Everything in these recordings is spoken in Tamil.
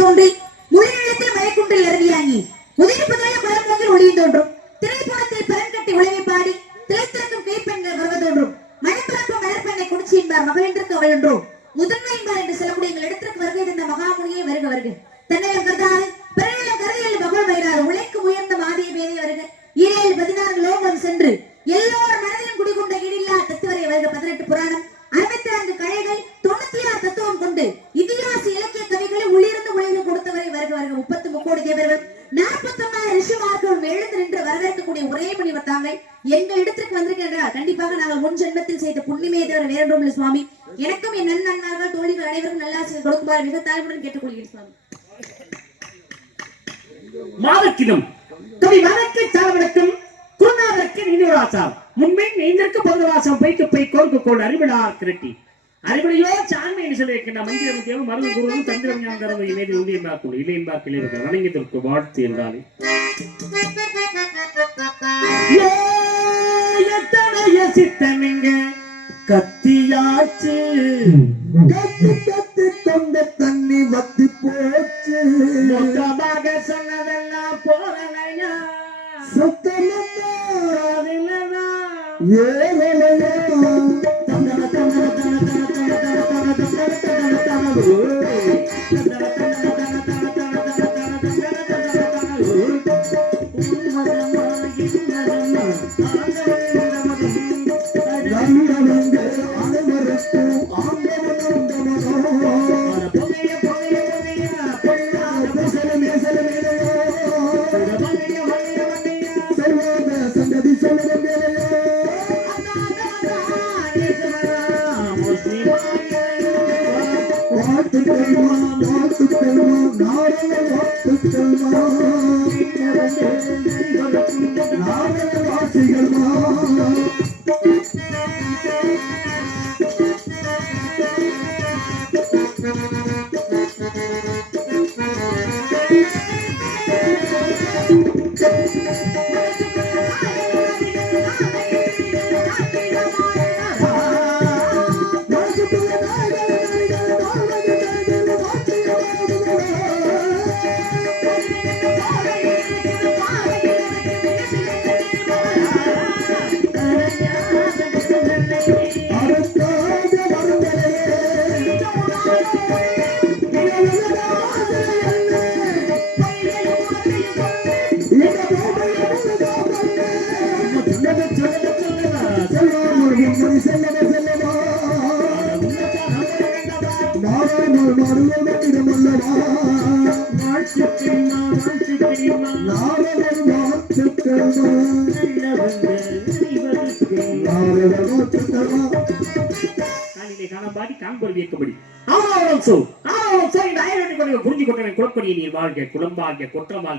தோன்றி முழுநிலத்தில் மலைக்குன்றில் இறங்கியாங்கி உதிர்ப்புதல குளம்பொங்கில் ஒளியும் தோன்றும் திரைப்படத்தில் பரன்கட்டி உழவை பாடி திளைத்திருக்கும் கைப்பெண்கள் வருவ தோன்றும் மணப்பரப்பு மலர்பெண்ணை குடிச்சி என்பார் மகளின்றிற்கு அவள் என்றோ முதன்மை என்பார் என்று சொல்லக்கூடிய எங்கள் இடத்திற்கு வருகை தந்த மகாமுனியை வருக வருக தன்னையும் கருதாது பிறநிலம் கருதியில் மகள் வயிறாது உழைக்கும் உயர்ந்த மாதிய பேதை வருக 7-14 லோகம் சென்று எல்லோர் மனதிலும் குடிகொண்ட ஈடில்லா தத்துவரை வருக 18 புராணம் 64 கலைகள் 96 தத்துவம் கொண்டு இதிகாச இலக்கிய கவிகளை உள்ளிருந்து உலகில் கொடுத்தவரை வருக வருக 30 முக்கோடி தேவர்கள் 49 ரிஷிமார்கள் எழுந்து நின்று வரவேற்கக்கூடிய ஒரே முனிவர் தாங்கள் எங்கள் இடத்திற்கு வந்திருக்கின்றார். கண்டிப்பாக நாங்கள் முன் ஜென்மத்தில் செய்த புண்ணியமே தவிர வேறொன்றும் இல்லை சுவாமி. எனக்கும் என் நண்பர்கள் தோழிகள் அனைவருக்கும் நல்லாசிரியர் கொடுக்குமாறு மிக தாழ்வுடன் கேட்டுக்கொள்கிறேன் சுவாமி. மாதக்கிதம் கவி வணக்க சாலவனுக்கும் குருநாதருக்கு நினைவாசார் முன்பே நெய்ந்திருக்கு பருவவாசம் பைக்கு பை கோர்க்கு கோள் அறிவிடார் கிரட்டி அறிவிடையோ சான்மை என்று சொல்லியிருக்கின்ற மந்திரம் தேவம் மருது குருவும் தந்திரம் ஞானம் இமேதி உண்டு என்பார்கள் இல்லை என்பார்கள் இவர்கள் வணங்கியதற்கு வாழ்த்து என்றாலே சித்தமிங்க கத்தியாச்சு கத்தி கத்தி கொண்ட தண்ணி வத்தி போச்சு மொத்தமாக சொன்னதெல்லாம் போறலையா சுத்தமல்லா ஏழையா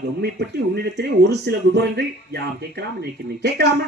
உண்மை பற்றி உன்னிடத்திலே ஒரு சில விவரங்கள் யாம் கேட்கலாம் நினைக்கிறேன். கேட்கலாமா?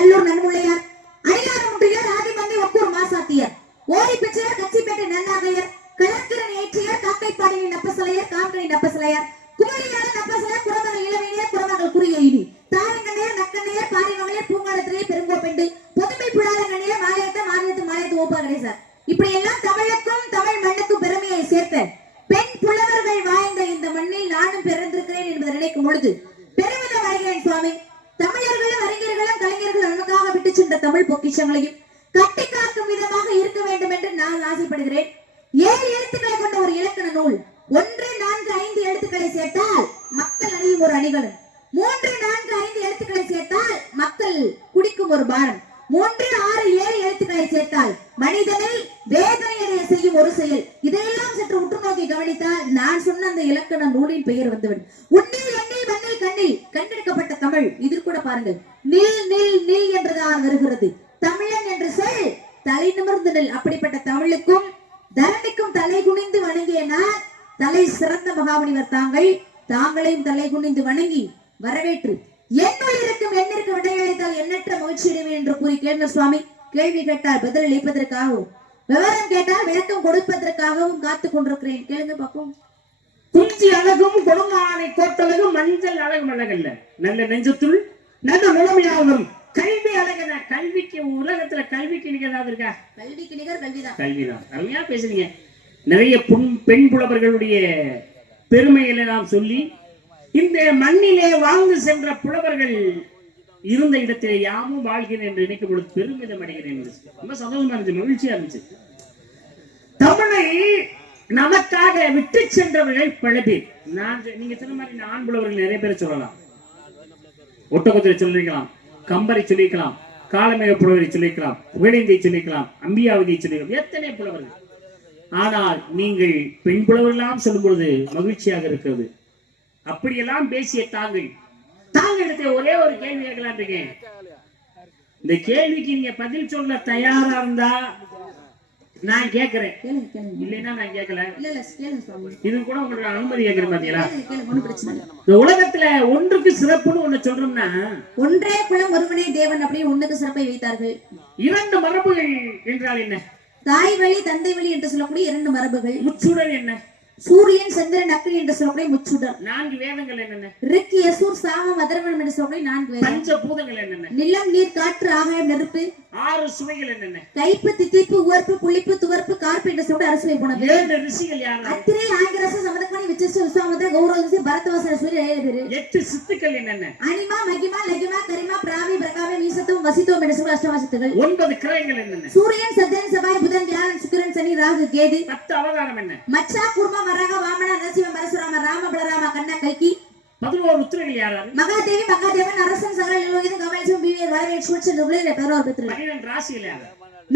அல்லூர் நன்முள்ளையார் அணியார் முற்றியார் ஆதிமந்தை ஒக்கூர் மாசாத்தியர் ஓரி பிச்சையர் கச்சிப்பேட்டை நன்னாகையர் கலக்கிரன் ஏற்றியர் காக்கைப்பாடியின் நப்பசலையர் காக்கனின் நப்பசலையர் குமரியான நப்பசலையர் குரமகள் இளவையர் குரமகள் குறியீடி தாரங்கண்ணையர் நக்கண்ணையர் பாரிமகளே பூங்காலத்திலே பெருங்கோப்பெண்டு பொதுமை புழாலங்கண்ணையர் மாலையத்த மாநிலத்து மாலையத்து ஓப்பா கணேசர் இப்படி எல்லாம் தமிழுக்கும் தமிழ் மண்ணுக்கும் பெருமையை சேர்த்த பெண் புலவர்கள் வாழ்ந்த இந்த மண்ணில் நானும் பிறந்திருக்கிறேன் என்பதை நினைக்கும் பொழுது பெருமிதம் அடைகிறேன் சுவாமி. தமிழர்களும் அறிஞர்களும் கலைஞர்கள் நமக்காக விட்டு சென்ற தமிழ் பொக்கிஷங்களையும் கட்டி காக்கும் விதமாக இருக்க வேண்டும் என்று நான் ஆசைப்படுகிறேன். 7 எழுத்துக்களை கொண்ட ஒரு இலக்கண நூல் 1 4 5 எழுத்துக்களை சேர்த்தால் மக்கள் அணியும் ஒரு அணிகளும் 3 4 5 எழுத்துக்களை சேர்த்தால் மக்கள் குடிக்கும் ஒரு பாரம் 3 6 7 எழுத்துக்களை சேர்த்தால் மனிதனை வேதனையடைய செய்யும் ஒரு செயல். இதையெல்லாம் சற்று உற்று நோக்கி கவனித்தால் நான் சொன்ன அந்த இலக்கண நூலின் பெயர் வந்துவிடும். உன்னில் எண்ணில் மண்ணில் கண்ணில் கண்டெடுக்கப்பட்ட தமிழ். இதில் கூட பாருங்கள் நில் நில் நில் என்றுதான் வருகிறது. தமிழன் என்று சொல் தலை நிமிர்ந்து நில். அப்படிப்பட்ட தமிழுக்கும் தரணிக்கும் தலை குனிந்து வணங்கிய நான் தலை சிறந்த மகாமுனிவர் தாங்களையும் தலை குனிந்து வணங்கி வரவேற்று என்னுள் இருக்கும் எண்ணிற்கு விடையளித்தால் எண்ணற்ற மகிழ்ச்சியிடுவேன் என்று கூறி கேளுங்கள் சுவாமி. கேள்வி கேட்டால் பதில் அளிப்பதற்காகவும் விவரம் கேட்டால் விளக்கம் கொடுப்பதற்காகவும் காத்துக் கொண்டிருக்கிறேன். கேளுங்க பாப்போம். குஞ்சி அழகும் கொடுமானை கோட்டழகும் மஞ்சள் அழகும் அழகல்ல நல்ல நெஞ்சத்துள் நல்ல முழுமையாகும் கல்வி அழகன. கல்விக்கு உலகத்துல கல்விக்கு நிகர் ஏதாவது இருக்கா? கல்விக்கு நிகர் கல்விதான். கல்விதான். அருமையா பேசுறீங்க. நிறைய பெண் புலவர்களுடைய பெருமைகளை நாம் சொல்லி இந்த மண்ணிலே வாழ்ந்து சென்ற புலவர்கள் இருந்த இடத்திலே யாமும் வாழ்கிறேன் என்று நினைக்கும் பொழுது பெருமிதம் அடைகிறேன். ரொம்ப சந்தோஷமா இருந்துச்சு, மகிழ்ச்சியா இருந்துச்சு. தமிழை நமக்காக விட்டு சென்றவர்கள் பல பேர். நீங்க சொன்ன மாதிரி ஆண் புலவர்கள் நிறைய பேர் சொல்லலாம். ஒட்டகத்தை சொல்லிருக்கலாம், கம்பரை சொல்லிக்கலாம், காலமேக புலவரை சொல்லிக்கலாம், புகழேந்தை சொல்லிக்கலாம், அம்பியாவதியை சொல்லிக்கலாம், எத்தனை புலவர்கள். ஆனால் நீங்கள் பெண் புலவர்களாம் சொல்லும் பொழுது மகிழ்ச்சியாக இருக்கிறது. அப்படியெல்லாம் பேசிய தாங்களிடத்தை ஒரே ஒரு கேள்வி கேட்கலாம் இருக்கேன். இந்த கேள்விக்கு நீங்க பதில் சொல்ல தயாரா இருந்தா நான் கேட்கிறேன், இல்லைன்னா நான் கேட்கல. இது கூட உங்களுக்கு அனுமதி கேட்கிறேன். பாத்தீங்களா, இந்த உலகத்துல ஒன்றுக்கு சிறப்புன்னு ஒண்ணு சொல்றோம்னா, ஒன்றே குலம் ஒருவனே தேவன் அப்படி ஒண்ணுக்கு சிறப்பை வைத்தார்கள். இரண்டு மரபுகள் என்றால் என்ன? தாய் வழி தந்தை வழி என்று சொல்லக்கூடிய இரண்டு மரபுகள். முச்சுடர் என்ன? சூரியன் சந்திரன் அக்னி என்று சொல்லக்கூடிய முச்சுடர். நான்கு வேதங்கள் என்னென்ன? ரிக் யசூர் சாமம் அதர்வனம் என்று சொல்லக்கூடிய நான்கு வேதங்கள். பஞ்சபூதங்கள் என்னென்ன? நிலம் நீர் காற்று ஆகாயம் நெருப்பு. ஆறு சுவைகள் என்னென்ன? கைப்பு தித்திப்பு உவர்ப்பு புளிப்பு துவர்ப்பு கார்ப்பு என்று சொல்லக்கூடிய அரசுவை போனது. ஏழு ரிஷிகள் யார்? அத்திரை ஆங்கிரச சமதக்மணி விசிஷ்ட விஸ்வாமித்திர கௌரவசி பரதவாசன சொல்லி 7 பேர். எட்டு சித்துக்கள் என்னென்ன? அனிமா மகிமா லகிமா கரிமா பிராவி பிரகாவே மீசத்துவம் வசித்துவம் என்று சொல்லி அஷ்டவாசித்துகள். 9 கிரகங்கள் என்னென்ன? சூரியன் சந்திரன் செவ்வாய் புதன் வியாழன் சுக்கிரன் சனி ராகு கேது. 10 அவதாரம் என்ன? மச்சா கூர்மா வராக வாமன நரசிம்ம பரசுராம ராம பலராம கண்ணா கல்கி. 11 உத்திரங்கள் யாராரு? மகாதேவி மகாதேவன் அரசன் சகல நிலோகிதம் கமலட்சுமி பிவியர் வரவேற் சூழ்ச்சி உள்ளே 11 பேர். 12 ராசிகள் யாரு?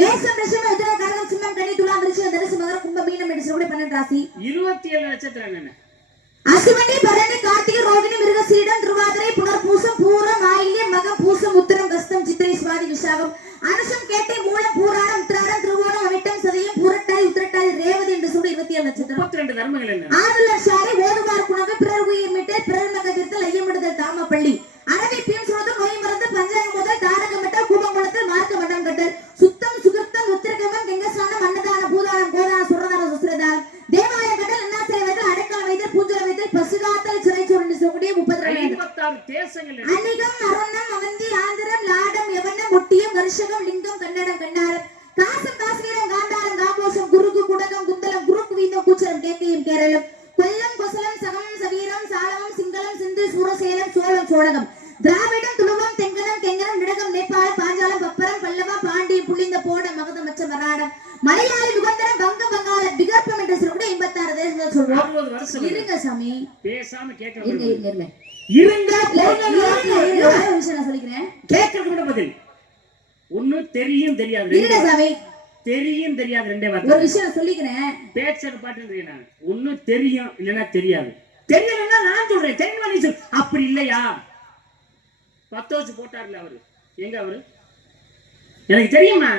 மேஷம் ரிஷபம் மிதுனம் கடகம் சிம்மம் கன்னி துலாம் விருச்சிகம் தனுசு மகரம் கும்பம் மீனம் என்று சொல்லக்கூடிய 12 ராசி. 27 நட்சத்திரம் என்னென்ன? அசுவனி பரணி கார்த்திகை ரோகிணி மிருகசீடம் திருவாதிரை புனர்பூசம் பூரம் ஆயில்யம் மகம் பூசம் உத்திரம் கஸ்தம் சித்திரை சுவாதி விசாகம் அனுஷம் கேட்டை மூலம் பூராடம் உத்திராடம் திருவோணம் அவிட்டம் சதயம் பூரட்டாதி உத்திரட்டாதி ரேவதி என்று சொல்லி 27 நட்சத்திரம். 32 தர்மங்கள் என்ன? ஆறுலட்சாரி ஓதுவார் குணவு பிறர் உயிர் மீட்டல் பிறர் மகவித்தல் ஐயமிடுதல் தாமப்பள்ளி அறவை பீம் சுரதம் நோய் மருந்து பஞ்சாங்கம் முதல் தாரகமட்டல் கூபங்குளத்தில் மார்க்க மண்டம் கட்டல் சுத்தம் சுகிருத்தம் உத்திரகமம் கெங்கஸ்நானம் அன்னதானம் பூதானம் கோதானம் சுரதானம் சுஸ்திரதானம் தேவாலயம் கட்டல் அண்ணாசிரை வைத்தல் அடைக்கால் வைத்தல் பூஞ்சல வைத்தல் பசுகாத்தல் சிறைச்சோறு என்று சொல்லக்கூடிய 56 தேசங்கள் என்ன? அன்னிகம் அருணம் அவந்தி ஆந்திரம் லாடம் யவனம் ஒட்டியம் வருஷகம் லிங்கம் கன்னடம் கண்ணாரம் காசம் காஸ்மீரம் காண்டாரம் காம்போசம் குருக்கு குடகம் குந்தலம் குருக்கு வீந்தம் கூச்சலம் கேக்கையும் கேரளம் கொல்லம் கொசலம் சகமம் சவீரம் சாலவம் சிங்களம் சிந்து சூரசேலம் சோழம் சோழகம் திராவிடம் துளுவம் தெங்கனம் கெங்கனம் நிடகம் நேபாளம் பாஞ்சாலம் பப்பரம் பல்லவா பாண்டியம் புள்ளிந்த போட மகத மச்ச மராடம் மலையாளி முகந்தரம் வங்க வங்காளம் விகற்பம் என்று சொல்லக்கூடிய 56 தேசங்கள் சொல்றோம். 60 வருஷம் இருங்க சாமி, பேசாம கேட்க இருங்க இருங்க இருங்க இருங்க ஒரு விஷயம் நான் சொல்லிக்கிறேன். கேட்கறது கூட பதில். ஒண்ணு தெரியும் தெரியாது. இருங்க சாமி, தெரியும் தெரியாது ரெண்டே வார்த்தை. ஒரு விஷயம் நான் சொல்லிக்கிறேன். பேச்சர் பாட்டுன்றீங்க. நான் ஒண்ணு தெரியும் இல்லைன்னா தெரியாது. தெரியலன்னா நான் சொல்றேன் தெரியுமா நீ சொல். அப்படி இல்லையா? 10 வச்சு போட்டார்ல அவரு. எங்க அவரு? எனக்கு தெரியுமா?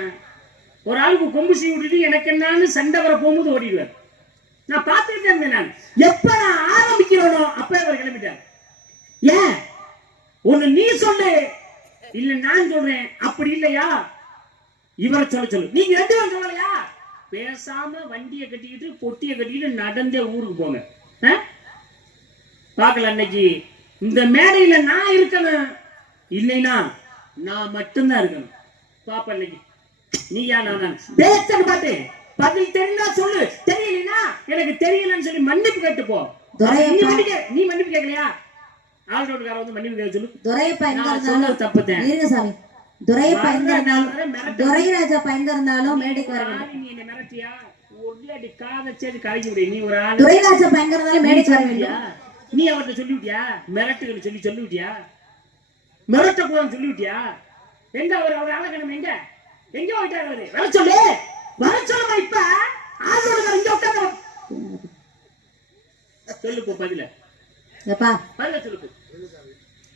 ஒரு ஆளுக்கு கொம்பு சீ விட்டுட்டு எனக்கு என்னன்னு சண்டை வர போகும்போது ஓடிடுவார். நான் பார்த்துக்கிட்டே இருந்தேன். நான் எப்ப நான் ஆரம்பிக்கிறோனோ அப்ப அவர் கிளம்பிட்டார். ஏன்? ஒண்ணு நீ சொல்லு இல்ல நான் சொல்றேன். அப்படி இல்லையா இவரை சொல்ல சொல்லு. நீங்க 2 பேரும் சொல்லலையா? பேசாம வண்டியை கட்டிக்கிட்டு பொட்டியை கட்டிக்கிட்டு நடந்தே ஊருக்கு போங்க. பார்க்கல அன்னைக்கு இந்த மேடையில நான் இருக்கணும், இல்லைன்னா நான் மட்டும்தான் இருக்கணும். பாப்ப இன்னைக்கு நீயா நான் பேச்சன்னு பாட்டு பதில் தெரிஞ்சா சொல்லு, தெரியலனா எனக்கு தெரியலன்னு சொல்லி மன்னிப்பு கேட்டு போ. நீ மன்னிப்பு கேட்கலையா? ஆல்ரவுண்டர்கார வந்து மன்னிப்பு கேட்க சொல்லு. துரையப்பா எங்க நான் இருந்தாலும் சொன்னது தப்புதான். இருங்க சாமி, துரையப்பா எங்க இருந்தாலும் துரைராஜப்பா எங்க இருந்தாலும் மேடைக்கு வர வேண்டும். நீ என்ன மிரட்டியா? ஒரு அடி காதை சேது கலக்கி விடு. நீ ஒரு ஆளு. துரைராஜப்பா எங்க இருந்தாலும் மேடைக்கு வர வேண்டும். நீ அவர்கிட்ட சொல்லிவிட்டியா? மிரட்டுன்னு சொல்லிவிட்டியா? மிரட்ட கூடாதுன்னு சொல்லிவிட்டியா? எங்க அவர் ஆளக்கணும்? எங்க எங்க போயிட்டாரு அவரு? வர சொல்லு, வர சொல்லுமா. இப்ப ஆளோட இங்க உட்காந்து சொல்லு போ பதில. எப்பா பதில சொல்லு போ.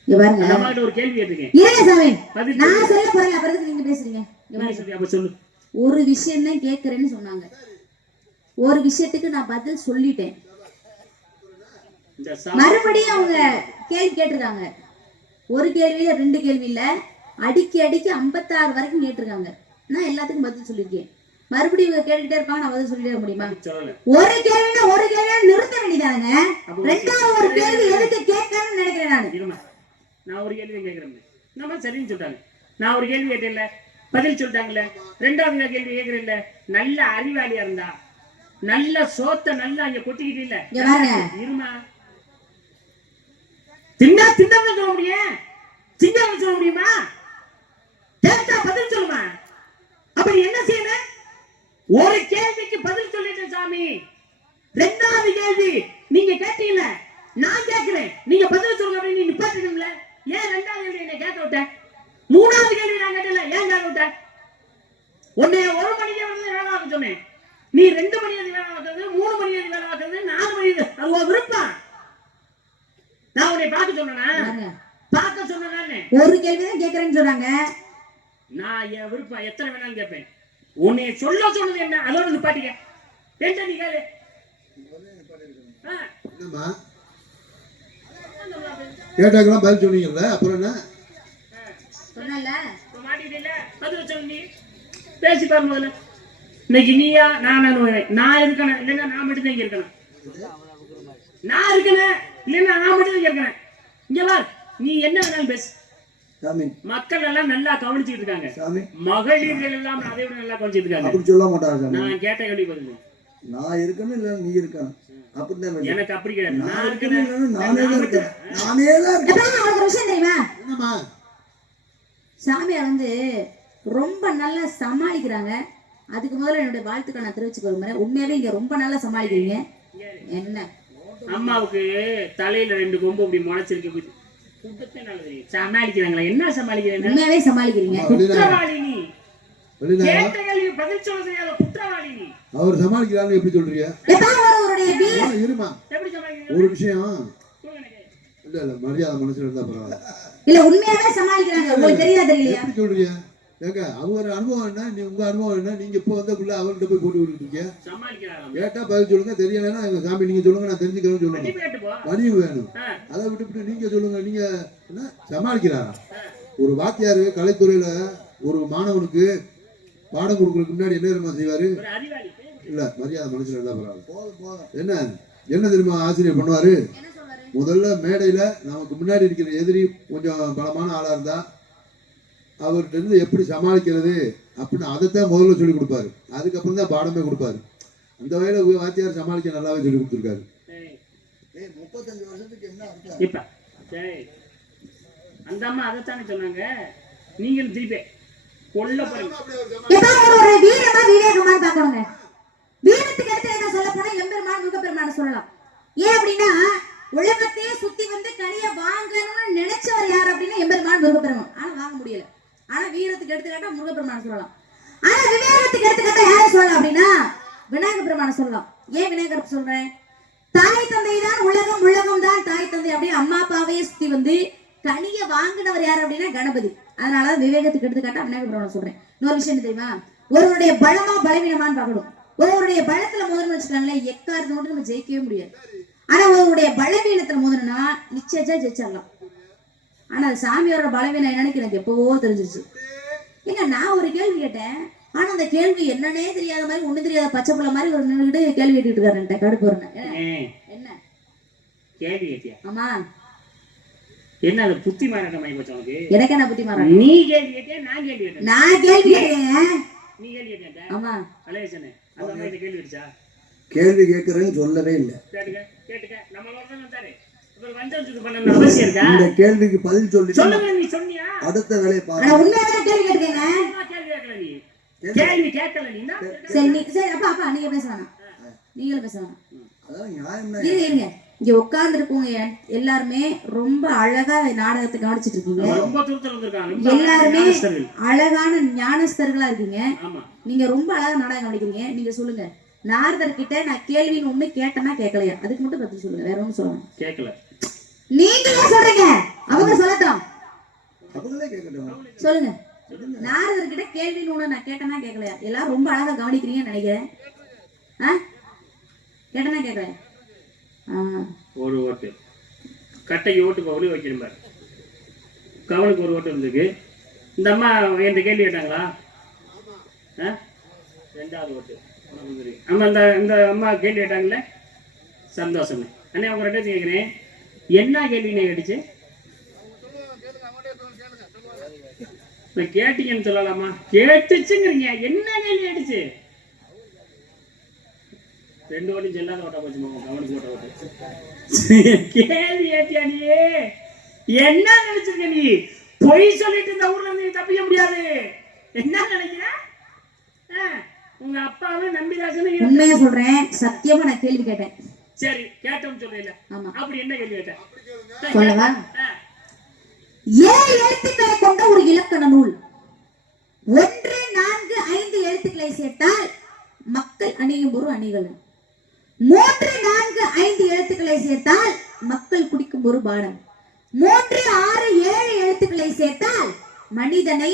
இங்க பாருங்க, நம்மகிட்ட ஒரு கேள்வி கேட்டிருக்கேன். இருங்க சாமி, நான் சொல்ல போறேன், அப்புறம் நீங்க பேசுறீங்க. அப்ப சொல்லு. ஒரு விஷயம் தான் கேக்குறேன்னு சொன்னாங்க. ஒரு விஷயத்துக்கு நான் பதில் சொல்லிட்டேன். மறுபடியும் அவங்க கேள்வி கேட்டிருக்காங்க. ஒரு கேள்வியில 2 கேள்வி இல்ல, அடிக்கி 56 வரைக்கும் கேட்டிருக்காங்க. நான் எல்லாத்துக்கும் பதில் சொல்லியிருக்கேன். மறுபடியும் இவங்க கேட்டுட்டே இருப்பாங்க, நான் பதில் சொல்லிட்டே முடியுமா? ஒரு கேள்வினா ஒரு கேள்வியா நிறுத்த வேண்டியதானுங்க. 2வது ஒரு கேள்வி எதுக்கு கேட்கணும்னு நினைக்கிறேன். நான் ஒரு கேள்வி கேட்கிறேன். நம்ம சரின்னு சொல்லிட்டாங்க. நான் ஒரு கேள்வி கேட்டேன்ல, பதில் சொல்லிட்டாங்கல்ல. 2வது கேள்வி கேட்கிறேன்ல. நல்ல அறிவாளியா இருந்தா நல்ல சோத்த நல்லா இங்க கொட்டிக்கிட்டு இல்ல இங்க பாருங்க. இருமா தின்னா தின்னு சொல்ல முடியும் சிங்கம் சொல்ல முடியுமா கேட்டா பதில் சொல்லுமா அப்படி என்ன செய்யணும் ஒரு கேள்விக்கு பதில் சொல்லிட்டேன் சாமி ரெண்டாவது கேள்வி நீங்க கேட்டீங்கல நான் கேட்கிறேன் நீங்க பதில் சொல்லுங்க அப்படின்னு நீ நிப்பாட்டணும்ல ஏன் ரெண்டாவது கேள்வி என்ன கேட்க விட்ட மூணாவது கேள்வி நான் கேட்டல ஏன் கேட்க விட்ட உன்னை 1 மணிக்கு வந்து வேலை பார்க்க சொன்னேன் நீ 2 மணி வேலை பார்க்கறது 3 மணி வேலை பார்க்கறது 4 மணி அது உன் விருப்பம் நான் உன்னை பார்க்க சொன்னேனா பார்க்க சொன்னேன் ஒரு கேள்விதான் கேக்குறேன்னு சொன்னாங்க நான் என் விருப்பம் எத்தனை வேணாலும் கேட்பேன் உன்னை சொல்ல சொன்னது என்ன அதோட நிப்பாட்டிக்க என்ன நீ கேளு என்னம்மா கேட்டாக்கெல்லாம் பதில் சொன்னீங்கல்ல அப்புறம் என்ன சொன்னல மாட்டிக்கிட்டே பதில் சொல்லு நீ பேசி பாரு முதல்ல இன்னைக்கு நீயா நான் இருக்கணும் இல்லைன்னா நான் மட்டும் தான் இங்க இருக்கணும் நான் இருக்கணும் இல்லைன்னா நான் மட்டும் தான் இருக்கணும் இங்க பார் நீ என்ன வேணாலும் பேசு சாமி மக்கள் எல்லாம் நல்லா கவனிச்சுட்டு இருக்காங்க சாமி மகளிர்கள் எல்லாம் அதை விட நல்லா கவனிச்சுட்டு இருக்காங்க அப்படி சொல்ல மாட்டாங்க சாமி நான் கேட்ட கேள்வி பதில் நான் இருக்கணும் இல்ல நீ இருக்கணும் அப்படிதான் எனக்கு அப்படி கிடையாது நான் இருக்கணும் நானே தான் இருக்கேன் நானே தான் இருக்கேன் எப்ப உங்களுக்கு ஒரு விஷயம் தெரியுமா என்னம்மா சாமியார் வந்து ரொம்ப நல்லா சமாளிக்கிறாங்க அதுக்கு முதல்ல என்னுடைய வாழ்த்துக்களை நான் தெரிவிச்சுக்க விரும்புறேன் உண்மையாவே இங்க ரொம்ப நல்லா சமாளிக்கிறீங்க என்ன அம்மாவுக்கு தலையில 2 கொம்பு அப்படி முளைச்சிருக்கு சமாளிக்கிறாங்களா என்ன சமாளிக்கிறேன் உண்மையாவே சமாளிக்கிறீங்க குற்றவாளி நீ வெளிநாடு கேட்ட கேள்வி பதில் சொல்ல தெரியாத குற்றவாளி நீ அவர் சமாளிக்கிறான்னு எப்படி சொல்றீங்க எப்ப ஒருவருடைய இருமா எப்படி சமாளிக்கிறீங்க ஒரு விஷயம் இல்ல இல்ல மரியாதை மனசுல இருந்தா பரவாயில்ல இல்ல உண்மையாவே சமாளிக்கிறாங்க உங்களுக்கு தெரியாத தெரியலையா எப்படி சொல்றீங்க ஏங்க அவர் அனுபவம் என்ன நீ உங்க அனுபவம் என்ன நீங்க இப்போ வந்தக்குள்ள அவர்கிட்ட போய் போட்டு விட்டுருக்கீங்க சமாளிக்கிறாங்க கேட்டா பதில் சொல்லுங்க தெரியலன்னா எங்க சாமி நீங்க சொல்லுங்க நான் தெரிஞ்சுக்கிறேன்னு சொல்லுங்க நீ கேட்டு போ பணிவு வேணும் அதை விட்டுவிட்டு நீங்க சொல்லுங்க நீங்க என்ன சமாளிக்கிறாரா ஒரு வாத்தியாரு கலைத்துறையில ஒரு மாணவனுக்கு பாடம் கொடுக்கறதுக்கு முன்னாடி என்ன தெரியுமா செய்வாரு ஒரு அறிவாளி இல்ல மரியாதை மனசுல இருந்தா பரவாயில்ல என்ன என்ன தெரியுமா ஆசிரியர் பண்ணுவாரு முதல்ல மேடையில நமக்கு முன்னாடி இருக்கிற எதிரி கொஞ்சம் பலமான ஆளா இருந்தா அவர்கிட்ட இருந்து எப்படி சமாளிக்கிறது அப்படின்னு அதைத்தான் முதல்ல சொல்லி கொடுப்பாரு அதுக்கப்புறம் தான் பாடமே கொடுப்பாரு அந்த வகையில வாத்தியார் சமாளிக்க நல்லாவே சொல்லி கொடுத்துருக்காரு 35 வருஷத்துக்கு என்ன இப்ப சரி அந்த அம்மா அதைத்தானே சொன்னாங்க நீங்களும் திருப்பி கொல்ல பாருங்க ஒரு வீரமா விவேகமா பார்க்கணுங்க வீரத்துக்கு அடுத்து என்ன சொல்ல போனா எம்பெருமான் முருகப்பெருமான சொல்லலாம் ஏன் அப்படின்னா உலகத்தையே சுத்தி வந்து கனிய வாங்கணும்னு நினைச்சவர் யார் அப்படின்னா எம்பெருமான் முருகப்பெருமான் ஆனா வாங்க முடியல ஆனா வீரத்துக்கு எடுத்துக்கிட்டா முருகப்பெருமான சொல்லலாம் ஆனா விவேகத்துக்கு எடுத்துக்கிட்டா யாரை சொல்லலாம் அப்படின்னா விநாயக பெருமான சொல்லலாம் ஏன் விநாயகர் சொல்றேன் தாய் தந்தை தான் உலகம் உலகம் தான் தாய் தந்தை அப்படியே அம்மா அப்பாவையே சுத்தி வந்து கனிய வாங்கினவர் யார் அப்படின்னா கணபதி அதனாலதான் விவேகத்துக்கு எடுத்துக்கிட்டா விநாயக பெருமான சொல்றேன் இன்னொரு விஷயம் தெரியுமா ஒருவருடைய பலமா பலவீனமான்னு பார்க்கணும் ஒருவருடைய பலத்துல மோதல் வச்சுக்காங்களேன் எக்காரத்தை மட்டும் நம்ம ஜெயிக்கவே முடியாது ஆனா ஒருவருடைய பலவீனத்துல மோதனா நிச்சயமா ஜெயிச்சிடலாம் ஆனா அது சாமியோட பலவீனம் என்னன்னு எனக்கு எப்பவோ தெரிஞ்சிருச்சு ஏங்க நான் ஒரு கேள்வி கேட்டேன் ஆனா அந்த கேள்வி என்னன்னே தெரியாத மாதிரி ஒண்ணு தெரியாத பச்சை பிள்ளை மாதிரி ஒரு நின்றுட்டு கேள்வி கேட்டுட்டு இருக்காரு கடுப்பு என்ன கேள்வி கேட்டியா ஆமா என்ன அது புத்தி மாறாட்டம் ஆகி போச்சு உனக்கு எனக்கு என்ன புத்தி மாறாட்டம் நீ கேள்வி கேட்டியா நான் கேள்வி கேட்டேன் நான் கேள்வி கேட்டேன் நீ கேள்வி கேட்ட ஆமா அலேசனே அந்த அம்மா இந்த கேள்வி அடிச்சா கேள்வி கேட்கறேன்னு சொல்லவே இல்லை கேட்டுக்க கேட்டுக்க நம்ம லோகம் வந்தாரு இப்ப வஞ்சம் பண்ணணும் அவசியம் இருக்கா இந்த கேள்விக்கு பதில் சொல்லி சொல்லுங்க நீ சொன்னியா அடுத்த வேலையை ஆனா பாருங்க உண்மையாவே கேள்வி கேட்டுக்கங்க கேள்வி கேட்கல நீ கேள்வி கேட்கல நீ சரி அப்பா நீங்க பேச வேணாம் நீங்களும் பேச வேணாம் அதான் நியாயம் இருங்க இங்க உட்கார்ந்து இருக்கவங்க எல்லாருமே ரொம்ப அழகா நாடகத்தை கவனிச்சிட்டு இருக்கீங்க ரொம்ப தூரத்துல வந்திருக்காங்க எல்லாருமே அழகான ஞானஸ்தர்களா இருக்கீங்க ஆமா நீங்க ரொம்ப அழகா நாடகம் கவனிக்கிறீங்க நீங்க சொல்லுங்க நாரதர் கிட்ட நான் கேள்வின்னு ஒண்ணு கேட்டேன்னா கேட்கலையா அதுக்கு மட்டும் பதில் சொல்லுங்க வேற ஒண்ணும் சொல்லணும் கேட்கல நீங்களே சொல்றீங்க அவங்க சொல்லட்டும் அவங்களே கேட்கட்டும் சொல்லுங்க நாரதர் கிட்ட கேள்வின்னு ஒண்ணு நான் கேட்டேன்னா கேட்கலையா எல்லாரும் ரொம்ப அழகா கவனிக்கிறீங்கன்னு நினைக்கிறேன் கேட்டேன்னா கேட்கலையா ஒரு ஓட்டு கட்டைக்கு ஓட்டுக்கு ஒளி வைக்கணும் பாரு கவனுக்கு ஒரு ஓட்டு இருந்துருக்கு இந்த அம்மா என்கிட்ட கேள்வி கேட்டாங்களா ரெண்டாவது ஓட்டு ஆமா இந்த அம்மா கேள்வி கேட்டாங்கல்ல சந்தோஷம் அண்ணே அவங்க ரெண்டு கேட்குறேன் என்ன கேள்வி நீ கேட்டுச்சு கேட்டீங்கன்னு சொல்லலாமா கேட்டுச்சுங்கிறீங்க என்ன கேள்வி கேட்டுச்சு 2 வழி செல்லாத ஓட்ட போச்சு அவனுக்கு ஓட்ட கேள்வி ஏத்தியா நீ என்ன நினைச்சிருக்க நீ பொய் சொல்லிட்டு இந்த ஊர்ல இருந்து தப்பிக்க முடியாது என்ன நினைக்கிற உங்க அப்பாவும் நம்பிதாசன் உண்மையா சொல்றேன் சத்தியமா நான் கேள்வி கேட்டேன் சரி கேட்டோம்னு சொல்றீல ஆமா அப்படி என்ன கேள்வி கேட்ட சொல்லவா 7 எழுத்துக்களை கொண்ட ஒரு இலக்கண நூல் 1 4 5 எழுத்துக்களை சேர்த்தால் மக்கள் அணியும் ஒரு அணிகலன் 3 4 5 எழுத்துக்களை சேர்த்தால் மக்கள் குடிக்கும் ஒரு பானம் 3 6 7 எழுத்துக்களை சேர்த்தால் மனிதனை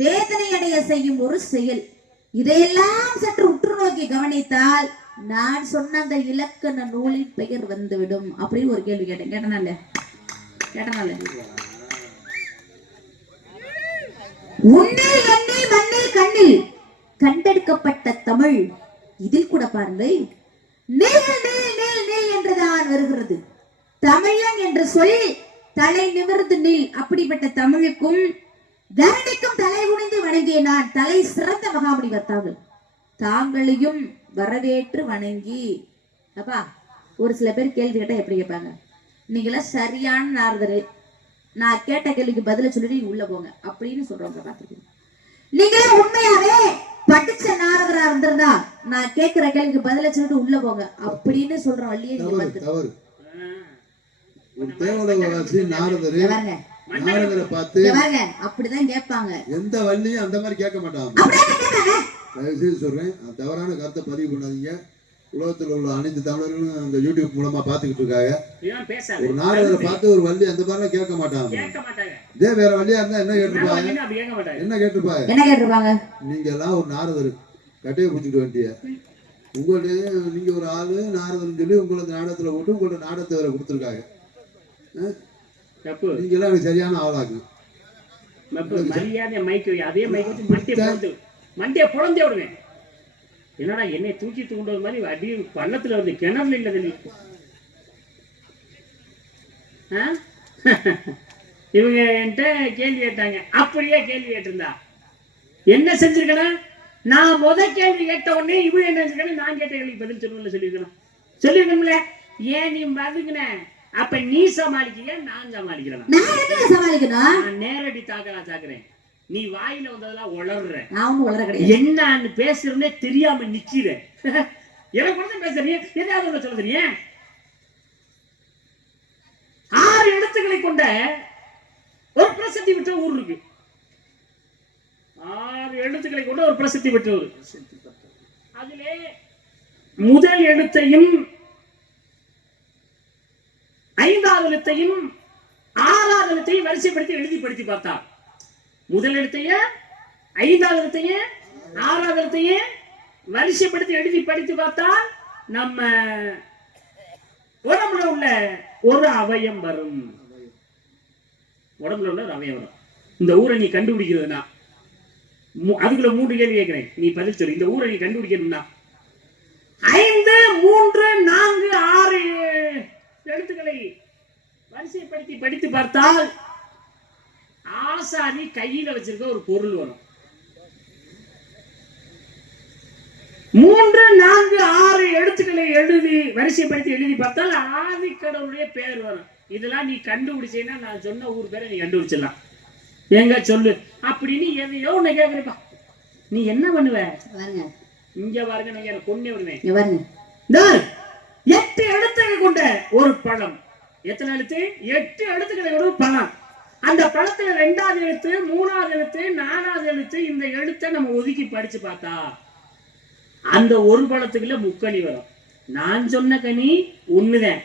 வேதனை அடைய செய்யும் ஒரு செயல் இதையெல்லாம் சற்று உற்று நோக்கி கவனித்தால் நான் சொன்ன அந்த இலக்கண நூலின் பெயர் வந்துவிடும் அப்படின்னு ஒரு கேள்வி கேட்டேன் கேட்டனால உன்னில் எண்ணில் மண்ணில் கண்ணில் கண்டெடுக்கப்பட்ட தமிழ் இதில் கூட பாருங்கள் நீல் நீல் நீல் நீல் என்றுதான் வருகிறது தமிழன் என்று சொல் தலை நிமிர்ந்து நீல் அப்படிப்பட்ட தமிழுக்கும் தரணிக்கும் தலை குனிந்து வணங்கிய நான் தலை சிறந்த மகாமுனிவர் தாங்களையும் வரவேற்று வணங்கி அப்பா ஒரு சில பேர் கேள்வி கேட்டா எப்படி கேட்பாங்க நீங்களாம் சரியான நாரதரு நான் கேட்ட கேள்விக்கு பதில சொல்லிட்டு உள்ள போங்க அப்படின்னு சொல்றவங்க பார்த்துருக்கீங்க நீங்களே உண்மையாவே படிச்ச நாரதரா இருந்திருந்தா நான் கேட்கிற கேள்விக்கு பதில சொல்லிட்டு உள்ள போங்க அப்படின்னு சொல்ற வழியே நீங்க பார்த்து நாரதரை பார்த்து அப்படிதான் கேட்பாங்க எந்த வள்ளியும் அந்த மாதிரி கேட்க மாட்டாங்க தயவுசெய்து சொல்றேன் தவறான கருத்தை பதிவு பண்ணாதீங்க உலகத்தில் உள்ள அனைத்து தமிழர்களும் அந்த யூடியூப் மூலமா பாத்துக்கிட்டு இருக்காங்க ஒரு நாரதரை பார்த்து ஒரு வள்ளி அந்த மாதிரி கேட்க மாட்டாங்க இதே வேற வள்ளியா இருந்தா என்ன கேட்டிருப்பாங்க நீங்க எல்லாம் ஒரு நாரதர் கட்டையை பிடிச்சிட்டு வேண்டிய உங்கள்ட்ட நீங்க ஒரு ஆளு நாரதர்னு சொல்லி உங்களை நாடகத்துல போட்டு உங்களோட நாடகத்தை வேற கொடுத்துருக்காங்க நீங்க எல்லாம் எனக்கு சரியான ஆளாக்கு மண்டிய புலந்தே விடுவேன் என்னடா என்னை தூக்கி கொண்டு மாதிரி அடி பள்ளத்துல வந்து கிணறுல இல்ல தள்ளி இவங்க என்கிட்ட கேள்வி கேட்டாங்க அப்படியே கேள்வி கேட்டிருந்தா என்ன செஞ்சிருக்கணும் நான் கேள்வி கேட்ட உடனே இவங்க என்ன செஞ்சிருக்கணும் நான் கேட்ட கேள்விக்கு பதில் சொல்லணும்னு சொல்லியிருக்கணும்ல ஏன் நீ பதுங்கின அப்ப நீ சமாளிக்கிற நான் சமாளிக்கிறேன் நான் நேரடி தாக்கலா தாக்குறேன் நீ வாயில வந்ததெல்லாம் உளர்ற என்னன்னு பேசுறேன்னே தெரியாம நிக்கிற எனக்கு வந்து பேசுறீங்க எதாவது சொல்ல தெரியும் 6 எழுத்துக்களை கொண்ட ஒரு பிரசித்தி பெற்ற ஊர் இருக்கு 6 எழுத்துக்களை கொண்ட ஒரு பிரசித்தி பெற்ற ஊர் அதிலே முதல் எழுத்தையும் 5வது எழுத்தையும் 6வது எழுத்தையும் வரிசைப்படுத்தி எழுதி படித்து பார்த்தார் முதல் எழுத்தையும் 5வது எழுத்தையும் 6வது எழுத்தையும் வரிசைப்படுத்தி எழுதி படித்து பார்த்தால் நம்ம உடம்புல உள்ள ஒரு அவயம் வரும் இந்த ஊரை நீ கண்டுபிடிக்கிறதுனா அதுக்குள்ள 3 கேள்வி கேட்கிறேன் நீ பதில் சொல்லு இந்த ஊரை நீ கண்டுபிடிக்கணும்னா 5 3 4 6 எழுத்துக்களை வரிசைப்படுத்தி படித்து பார்த்தால் ஆசாரி கையில வச்சிருக்க ஒரு பொருள் வரும் 3 4 6 எழுத்துக்களை எழுதி வரிசைப்படுத்தி எழுதி பார்த்தால் ஆதிக்கடவுளுடைய பேர் வரும் இதெல்லாம் நீ கண்டுபிடிச்சேன்னா நான் சொன்ன ஊர் பேரை நீ கண்டுபிடிச்சிடலாம் எங்க சொல்லு அப்படின்னு எதையோ உன்னை கேட்கிறப்பா நீ என்ன பண்ணுவ இங்க பாருங்க நான் கொன்னே விடுவேன் 8 எழுத்துக்களை கொண்ட ஒரு பழம் எத்தனை எழுத்து 8 எழுத்துக்களை கொண்ட ஒரு பழம் அந்த பழத்துல 2வது எழுத்து 3வது எழுத்து 4வது எழுத்து இந்த எழுத்தை நம்ம ஒதுக்கி படிச்சு பார்த்தா அந்த ஒரு பழத்துக்குள்ள முக்கணி வரும் நான் சொன்ன கனி ஒண்ணுதான்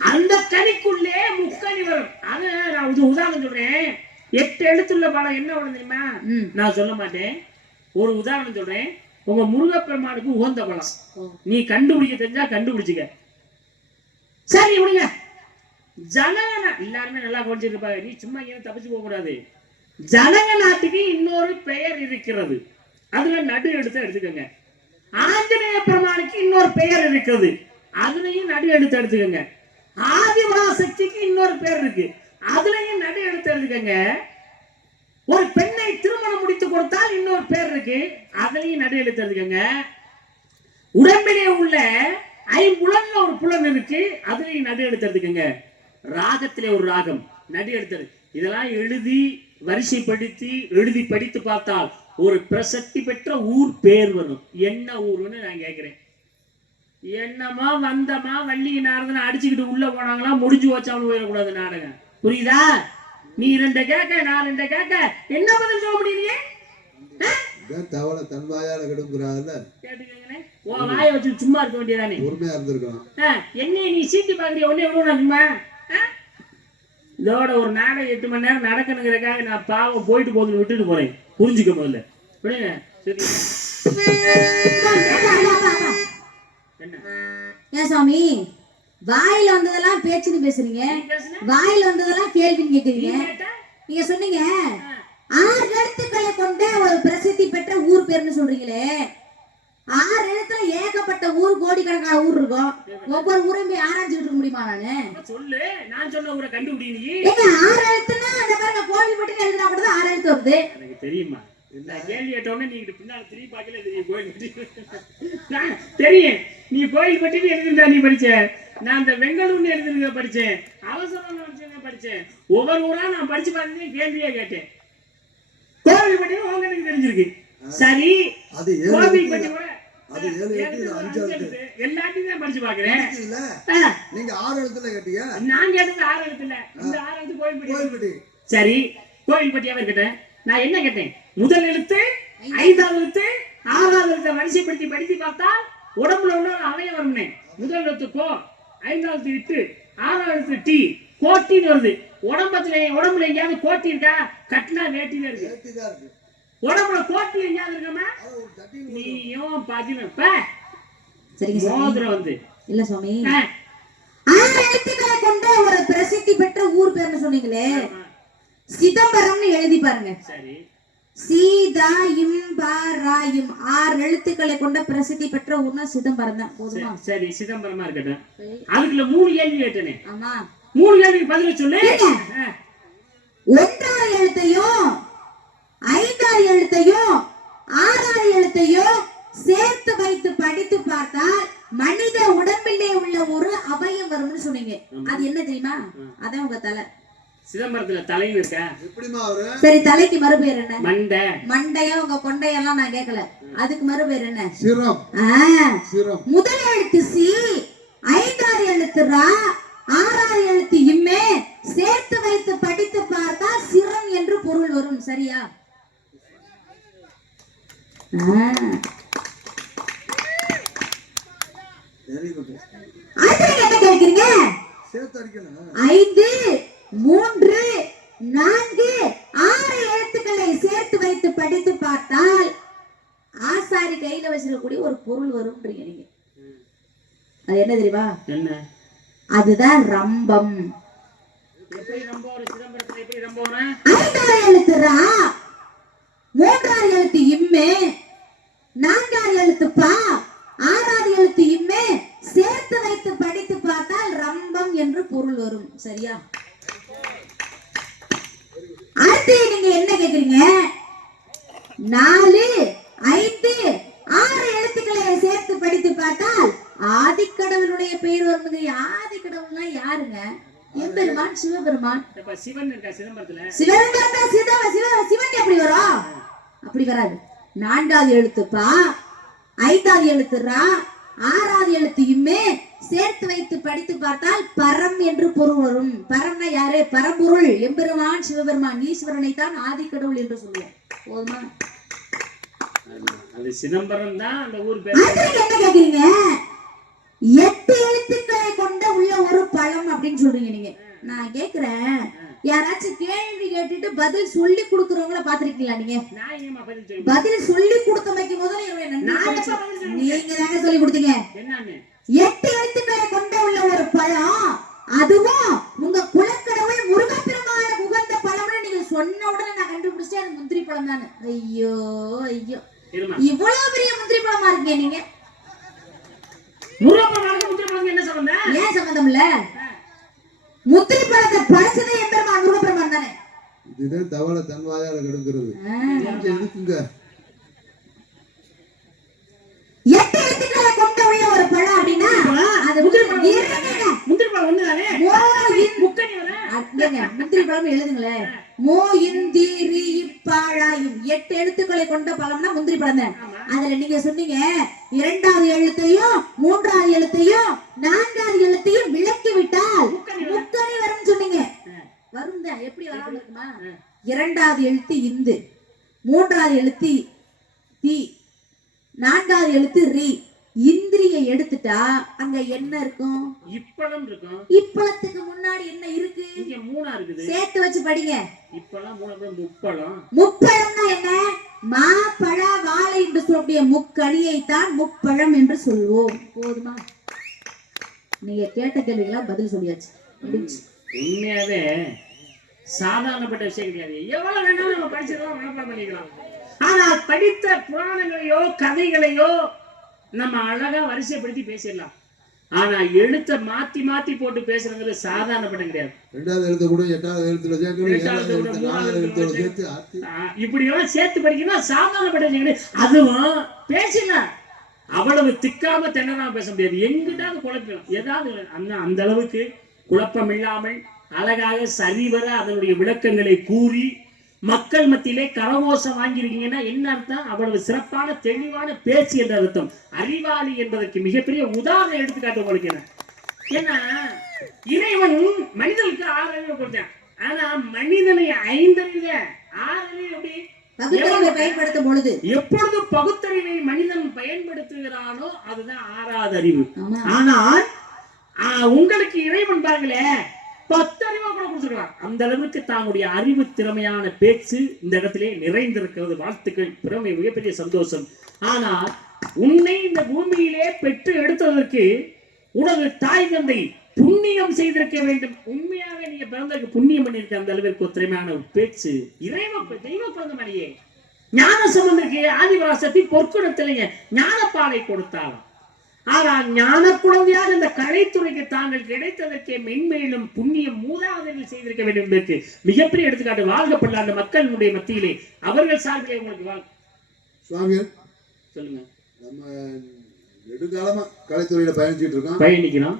அந்த கனிக்குள்ளே முக்கணி வரும் அது நான் உதாரணம் சொல்றேன் 8 எழுத்துள்ள பழம் என்ன பழம் தெரியுமா நான் சொல்ல மாட்டேன் ஒரு உதாரணம் சொல்றேன் உங்க முருகப்பெருமானுக்கு உகந்த பழம் நீ கண்டுபிடிக்க தெரிஞ்சா கண்டுபிடிச்சுக்க சரி விடுங்க ஜனங்க எல்லாருமே நல்லா கொஞ்சிருப்பாங்க நீ சும்மா இங்க தப்பிச்சு போக கூடாது ஜனங்க நாட்டுக்கு இன்னொரு பெயர் இருக்கிறது அதுல நடு எடுத்து எடுத்துக்கோங்க ஆஞ்சநேய பெருமானுக்கு இன்னொரு பெயர் இருக்கிறது அதுலயும் நடு எடுத்து எடுத்துக்கோங்க ஆதிபராசக்திக்கு இன்னொரு பெயர் இருக்கு அதுலயும் நடு எடுத்து எடுத்துக்கோங்க ஒரு பெண்ணை திருமணம் முடித்து கொடுத்தால் இன்னொரு பெயர் இருக்கு அதுலயும் நடு எடுத்து எடுத்துக்கோங்க உடம்பிலே உள்ள ஐம்புலன்ல ஒரு புலன் இருக்கு, அதுலயும் நடு எடுத்துறதுக்குங்க. ராகத்திலே ஒரு ராகம், நடு எடுத்தது. இதெல்லாம் எழுதி வரிசைப்படுத்தி எழுதி படித்து பார்த்தால் ஒரு பிரசக்தி பெற்ற ஊர் பேர் வரும். என்ன ஊருன்னு நான் கேட்கிறேன். என்னமா வந்தமா வள்ளி நாரதனை அடிச்சுக்கிட்டு உள்ள போனாங்களா, முடிஞ்சு வச்சாலும் போயிடக்கூடாது நாடகம். புரியுதா? நீ 2 கேட்க, நான் 2 கேட்க, என்ன பதில் சொல்ல முடியலையே? தவளை தன் வாயால கெடுங்கிறாங்கல்ல, கேட்டுக்கங்களேன். உன் வாயை வச்சு சும்மா இருக்க வேண்டியதானே, பொறுமையா இருந்திருக்கலாம். என்னைய நீ சீட்டி பாக்குறிய ஒன்னே எவ்வளவு சும்மா. இதோட ஒரு நாடகம் 8 மணி நேரம் நடக்கணுங்கிறக்காக நான் பாவம் போயிட்டு போகுதுன்னு விட்டுட்டு போறேன். புரிஞ்சுக்க முதல்ல. புரியுங்க? சரி. ஏன் சாமி வாயில வந்ததெல்லாம் பேச்சுன்னு பேசுறீங்க, வாயில வந்ததெல்லாம் கேள்வின்னு கேக்குறீங்க. நீங்க சொன்னீங்க 6 எழுத்துக்களை கொண்ட ஒரு பிரசித்தி பெற்ற ஊர் பேர்னு சொல்றீங்களே. 6 எழுத்துல ஏகப்பட்ட ஊர், கோடிக்கணக்கான ஊர் இருக்கும். ஒவ்வொரு ஊரையும் போய் ஆராய்ச்சிட்டு இருக்க முடியுமா? சொல்லு, நான் சொன்ன ஊரை கண்டுபிடி. நீ 6 எழுத்துன்னா அந்த பாருங்க, கோவில்பட்டின்னு எழுதினா கூட 6 எழுத்து வருது. எனக்கு தெரியுமா? கேள்வி கேட்டோடனே நீ பின்னால திரும்பி பார்க்கல தெரியும். நீ கோயில்பட்டின்னு எழுதிருந்தா நீ படிச்ச, நான் இந்த வெங்கலூர்னு எழுதிருந்த படிச்சேன், அவசரம் படிச்சேன். ஒவ்வொரு ஊரா நான் படிச்சு பார்த்து கேள்வியா கேட்டேன். கோவில்பட்டின்னு உங்களுக்கு தெரிஞ்சிருக்கு. சரி, கோவில்பட்டி கூட எல்லாத்தையும் தான் படிச்சு பாக்குறேன். நீங்க 6 எழுத்துல கேட்டீங்க, நான் கேட்டது 6 எழுத்துல. இந்த 6 எழுத்து கோவில்பட்டி. சரி, கோவில்பட்டியாவே இருக்கட்டும். நான் என்ன கேட்டேன்? முதல் எழுத்து, 5வது எழுத்து, 6வது எழுத்தை வரிசைப்படுத்தி படித்து பார்த்தா உடம்புல உள்ள அவயம் வரும்னே. முதல் எழுத்து கோ, 5வது இட்டு, 6வது எழுத்து டி, கோட்டின்னு வருது. உடம்புல எங்கேயாவது கோட்டி இருக்கா? கட்டினா வேட்டிதான் இருக்கு. உடம்புல கோட்டி எங்கேயாவது இருக்காமா? நீயும் பாத்தீங்க மோதிரம் வந்து இல்ல சுவாமி. 6 எழுத்துக்களை கொண்ட ஒரு பிரசித்தி பெற்ற ஊர் பேர்னு சொன்னீங்களே, சிதம்பரம்னு எழுதி பாருங்க. சரி. சீதா இம்பாராயும் 6 எழுத்துக்களை கொண்ட பிரசித்தி பெற்ற ஊர்னா சிதம்பரம் தான். போதுமா? சரி, சிதம்பரமா இருக்கட்டும். அதுக்குள்ள 3 கேள்வி கேட்டனே. ஆமா, 3 கேள்விக்கு பதில் சொல்லு. 1வது எழுத்தையும் 5வது எழுத்தையும் 6வது எழுத்தையும் சேர்த்து வைத்து படித்து பார்த்தால் மனித உடம்பிலே உள்ள ஒரு அவயம் வரும்னு சொன்னீங்க. அது என்ன தெரியுமா? அதான் உங்க தலை. சிதம்பரத்துல தலைன்னு இருக்கா? எப்படிமா வரும்? சரி, தலைக்கு மறுபெயர் என்ன? மண்டை. மண்டையா உங்க கொண்டையெல்லாம் நான் கேட்கல. அதுக்கு மறுபெயர் என்ன? சிரம். சிரம். முதல் எழுத்து சி, 5வது எழுத்து ரா, 6வது எழுத்து இம்மே சேர்த்து வைத்து படித்து பார்த்தா சிரம் என்று பொருள் வரும். சரியா? என்ன கேட்கிறீங்க? 5, 3, 4, 6 எழுத்துக்களை சேர்த்து வைத்து படித்து பார்த்தால் ஆசாரி கையில வச்சிருக்கக்கூடிய ஒரு பொருள் வரும். நீங்க அது என்ன தெரியுமா? என்ன? அதுதான் ரம்பம். எப்படி ரம்பம் ஒரு சிதம்பரத்துல எப்படி ரம்பம் வரும்? 5வது எழுத்து ரா, 3வது எழுத்து இம்மே, 4வது எழுத்து பா, 6வது எழுத்து இம்மே சேர்த்து வைத்து படித்து பார்த்தால் ரம்பம் என்று பொருள் வரும். சரியா? அடுத்து நீங்க என்ன கேக்குறீங்க? 4, 5, 6 எழுத்துக்களை சேர்த்து படித்து பார்த்தால் ஆதிக்கடவுளுடைய பெயர் வருங்க. ஆதிக்கடவுள்னா யாருங்க? எம்பெருமான், சிவபெருமான். சிவன் இருக்கா சிதம்பரத்துல? சிவன் எப்படி வரும்? அப்படி வராது. 4வது எழுத்து பா, 5வது எழுத்து ரா, 6வது எழுத்து இம்மே சேர்த்து வைத்து படித்து பார்த்தால் பரம் என்று பொருள் வரும். பரம்னா யாரு? பரம்பொருள் எம்பெருமான் சிவபெருமான். ஈஸ்வரனை தான் ஆதிக்கடவுள் என்று சொல்லுவோம். போதுமா? அது சிதம்பரம் தான் அந்த ஊர் பேர். என்ன கேக்குறீங்க? 8 எழுத்துக்களை கொண்ட உள்ள ஒரு பழம் அப்படின்னு சொல்றீங்க நீங்க. நான் கேக்குறேன், யாராச்சும் கேள்வி கேட்டுட்டு பதில் சொல்லி கொடுக்கறவங்கள பாத்திருக்கீங்களா நீங்க? பதில் சொல்லி கொடுத்தமைக்கு முதல்ல நீங்க தாங்க சொல்லி கொடுத்தீங்க. 8 எழுத்துக்களை கொண்ட உள்ள ஒரு பழம், அதுவும் உங்க குலக்கடவுள் முருகப்பெருமான உகந்த பழம்னு நீங்க சொன்ன உடனே நான் கண்டுபிடிச்சேன் அது முந்திரி பழம் தானே. ஐயோ ஐயோ, இவ்வளவு பெரிய முந்திரி பழமா இருக்கீங்க நீங்க. ஏன் சம்பந்தம் இல்ல? முந்திரி பழத்தை பறிச்சதே எம்பெருமான் முருகப்பெருமான் தானே. இதுதான் தவளை தன் வாயால கெடுங்கிறது. எதுக்குங்க? 8 எழுத்துக்களை கொண்ட உள்ள ஒரு பழம் அப்படின்னா அது முந்திரி பழம் இருங்க. முந்திரி பழம் ஒண்ணுதானே? முக்கணி வர அங்கங்க முந்திரி பழம் எழுதுங்களேன். மோ இந்திரி பழாயும் 8 எழுத்துக்களை கொண்ட பழம்னா முந்திரி பழம் தான். அதுல நீங்க சொன்னீங்க இரண்டாவது எழுத்தையும் மூன்றாவது எழுத்தையும் நான்காவது எழுத்தையும் விலக்கி விட்டால் முக்கணி வரும்னு சொன்னீங்க. வரும் தான். எப்படி வராம இருக்குமா? இரண்டாவது எழுத்து இந்து, மூன்றாவது எழுத்து தி, நான்காவது எழுத்து ரி. இந்திரியை எடுத்துட்டா அங்க என்ன இருக்கும்? இப்பளம் இருக்கும். இப்பளத்துக்கு முன்னாடி என்ன இருக்கு? இங்க மூணா இருக்குது. சேர்த்து வச்சு படிங்க. இப்பளம் மூணு முப்பளம். முப்பழம்னா என்ன? மா பழ வாழை என்று சொல்லக்கூடிய முக்கணியை தான் முப்பழம் என்று சொல்வோம். போதுமா? நீங்க கேட்ட கேள்விகளா பதில் சொல்லியாச்சு. உண்மையாவே சாதாரணப்பட்ட விஷயம் கிடையாது. எவ்வளவு வேணாலும் நம்ம படிச்சதெல்லாம் மனப்பாடம் பண்ணிக்கலாம். ஆனா படித்த புராணங்களையோ கதைகளையோ நம்ம அழகா வரிசைப்படுத்தி பேசிடலாம். ஆனா எழுத்த மாத்தி மாத்தி போட்டு பேசுறது சாதாரணப்பட்ட கிடையாது. 2வது எழுத்து கூட 8வது எழுத்துல சேர்க்கணும், 7வது எழுத்து 4வது எழுத்தோட சேர்த்து இப்படி எல்லாம் சேர்த்து படிக்கணும் சாதாரணப்பட்ட கிடையாது. அதுவும் பேசலாம். அவ்வளவு திக்காம தென்னதான் பேச முடியாது. எங்கிட்டாவது குழப்பம் ஏதாவது அந்த அளவுக்கு குழப்பம் இல்லாமல் அழகாக சரிவர அதனுடைய விளக்கங்களை கூறி மக்கள் மத்தியிலே கரகோஷம் வாங்கியிருக்கீங்கன்னா என்ன அர்த்தம்? அவ்வளவு சிறப்பான தெளிவான பேச்சு என்ற அர்த்தம். அறிவாளி என்பதற்கு மிகப்பெரிய உதாரணம் எடுத்துக்காட்டு உங்களுக்கு. ஏன்னா இறைவன் மனிதனுக்கு 6 அறிவை கொடுத்தான். ஆனா மனிதனை 5 அறிவு 6 அறிவு எப்படி பயன்படுத்தும் பொழுது எப்பொழுது பகுத்தறிவை மனிதன் பயன்படுத்துகிறானோ அதுதான் 6வது அறிவு. ஆனால் உங்களுக்கு இறைவன் பாருங்களே 10 அறிவா கூட கொடுத்துருக்கான். அந்த அளவுக்கு தாங்களுடைய அறிவு திறமையான பேச்சு இந்த இடத்திலே நிறைந்திருக்கிறது. வாழ்த்துக்கள், பிறமை, மிகப்பெரிய சந்தோஷம். ஆனால் உன்னை இந்த பூமியிலே பெற்று எடுத்ததற்கு உனது தாய் தந்தை புண்ணியம் செய்திருக்க வேண்டும். உண்மையாக நீங்க பிறந்ததுக்கு புண்ணியம் பண்ணிருக்க. அந்த அளவிற்கு ஒரு திறமையான ஒரு பேச்சு. தெய்வ பிறந்த மாதிரியே ஞான சம்பந்தருக்கு ஆதிவாசத்தை பொற்குணத்திலேயே ஞானப்பாலை கொடுத்தாலும். ஆனால் ஞான குழந்தையாக இந்த கலைத்துறைக்கு தாங்கள் கிடைத்ததற்கே மென்மேலும் புண்ணியம் மூதாதையர்கள் செய்திருக்க வேண்டும் என்பதற்கு மிகப்பெரிய எடுத்துக்காட்டு. வாழ்க்கப்பட்ட அந்த மக்களுடைய மத்தியிலே அவர்கள் சார்பிலே உங்களுக்கு சுவாமிகள் சொல்லுங்க. நம்ம நெடுங்காலமா கலைத்துறையில பயணிக்கிறோம்.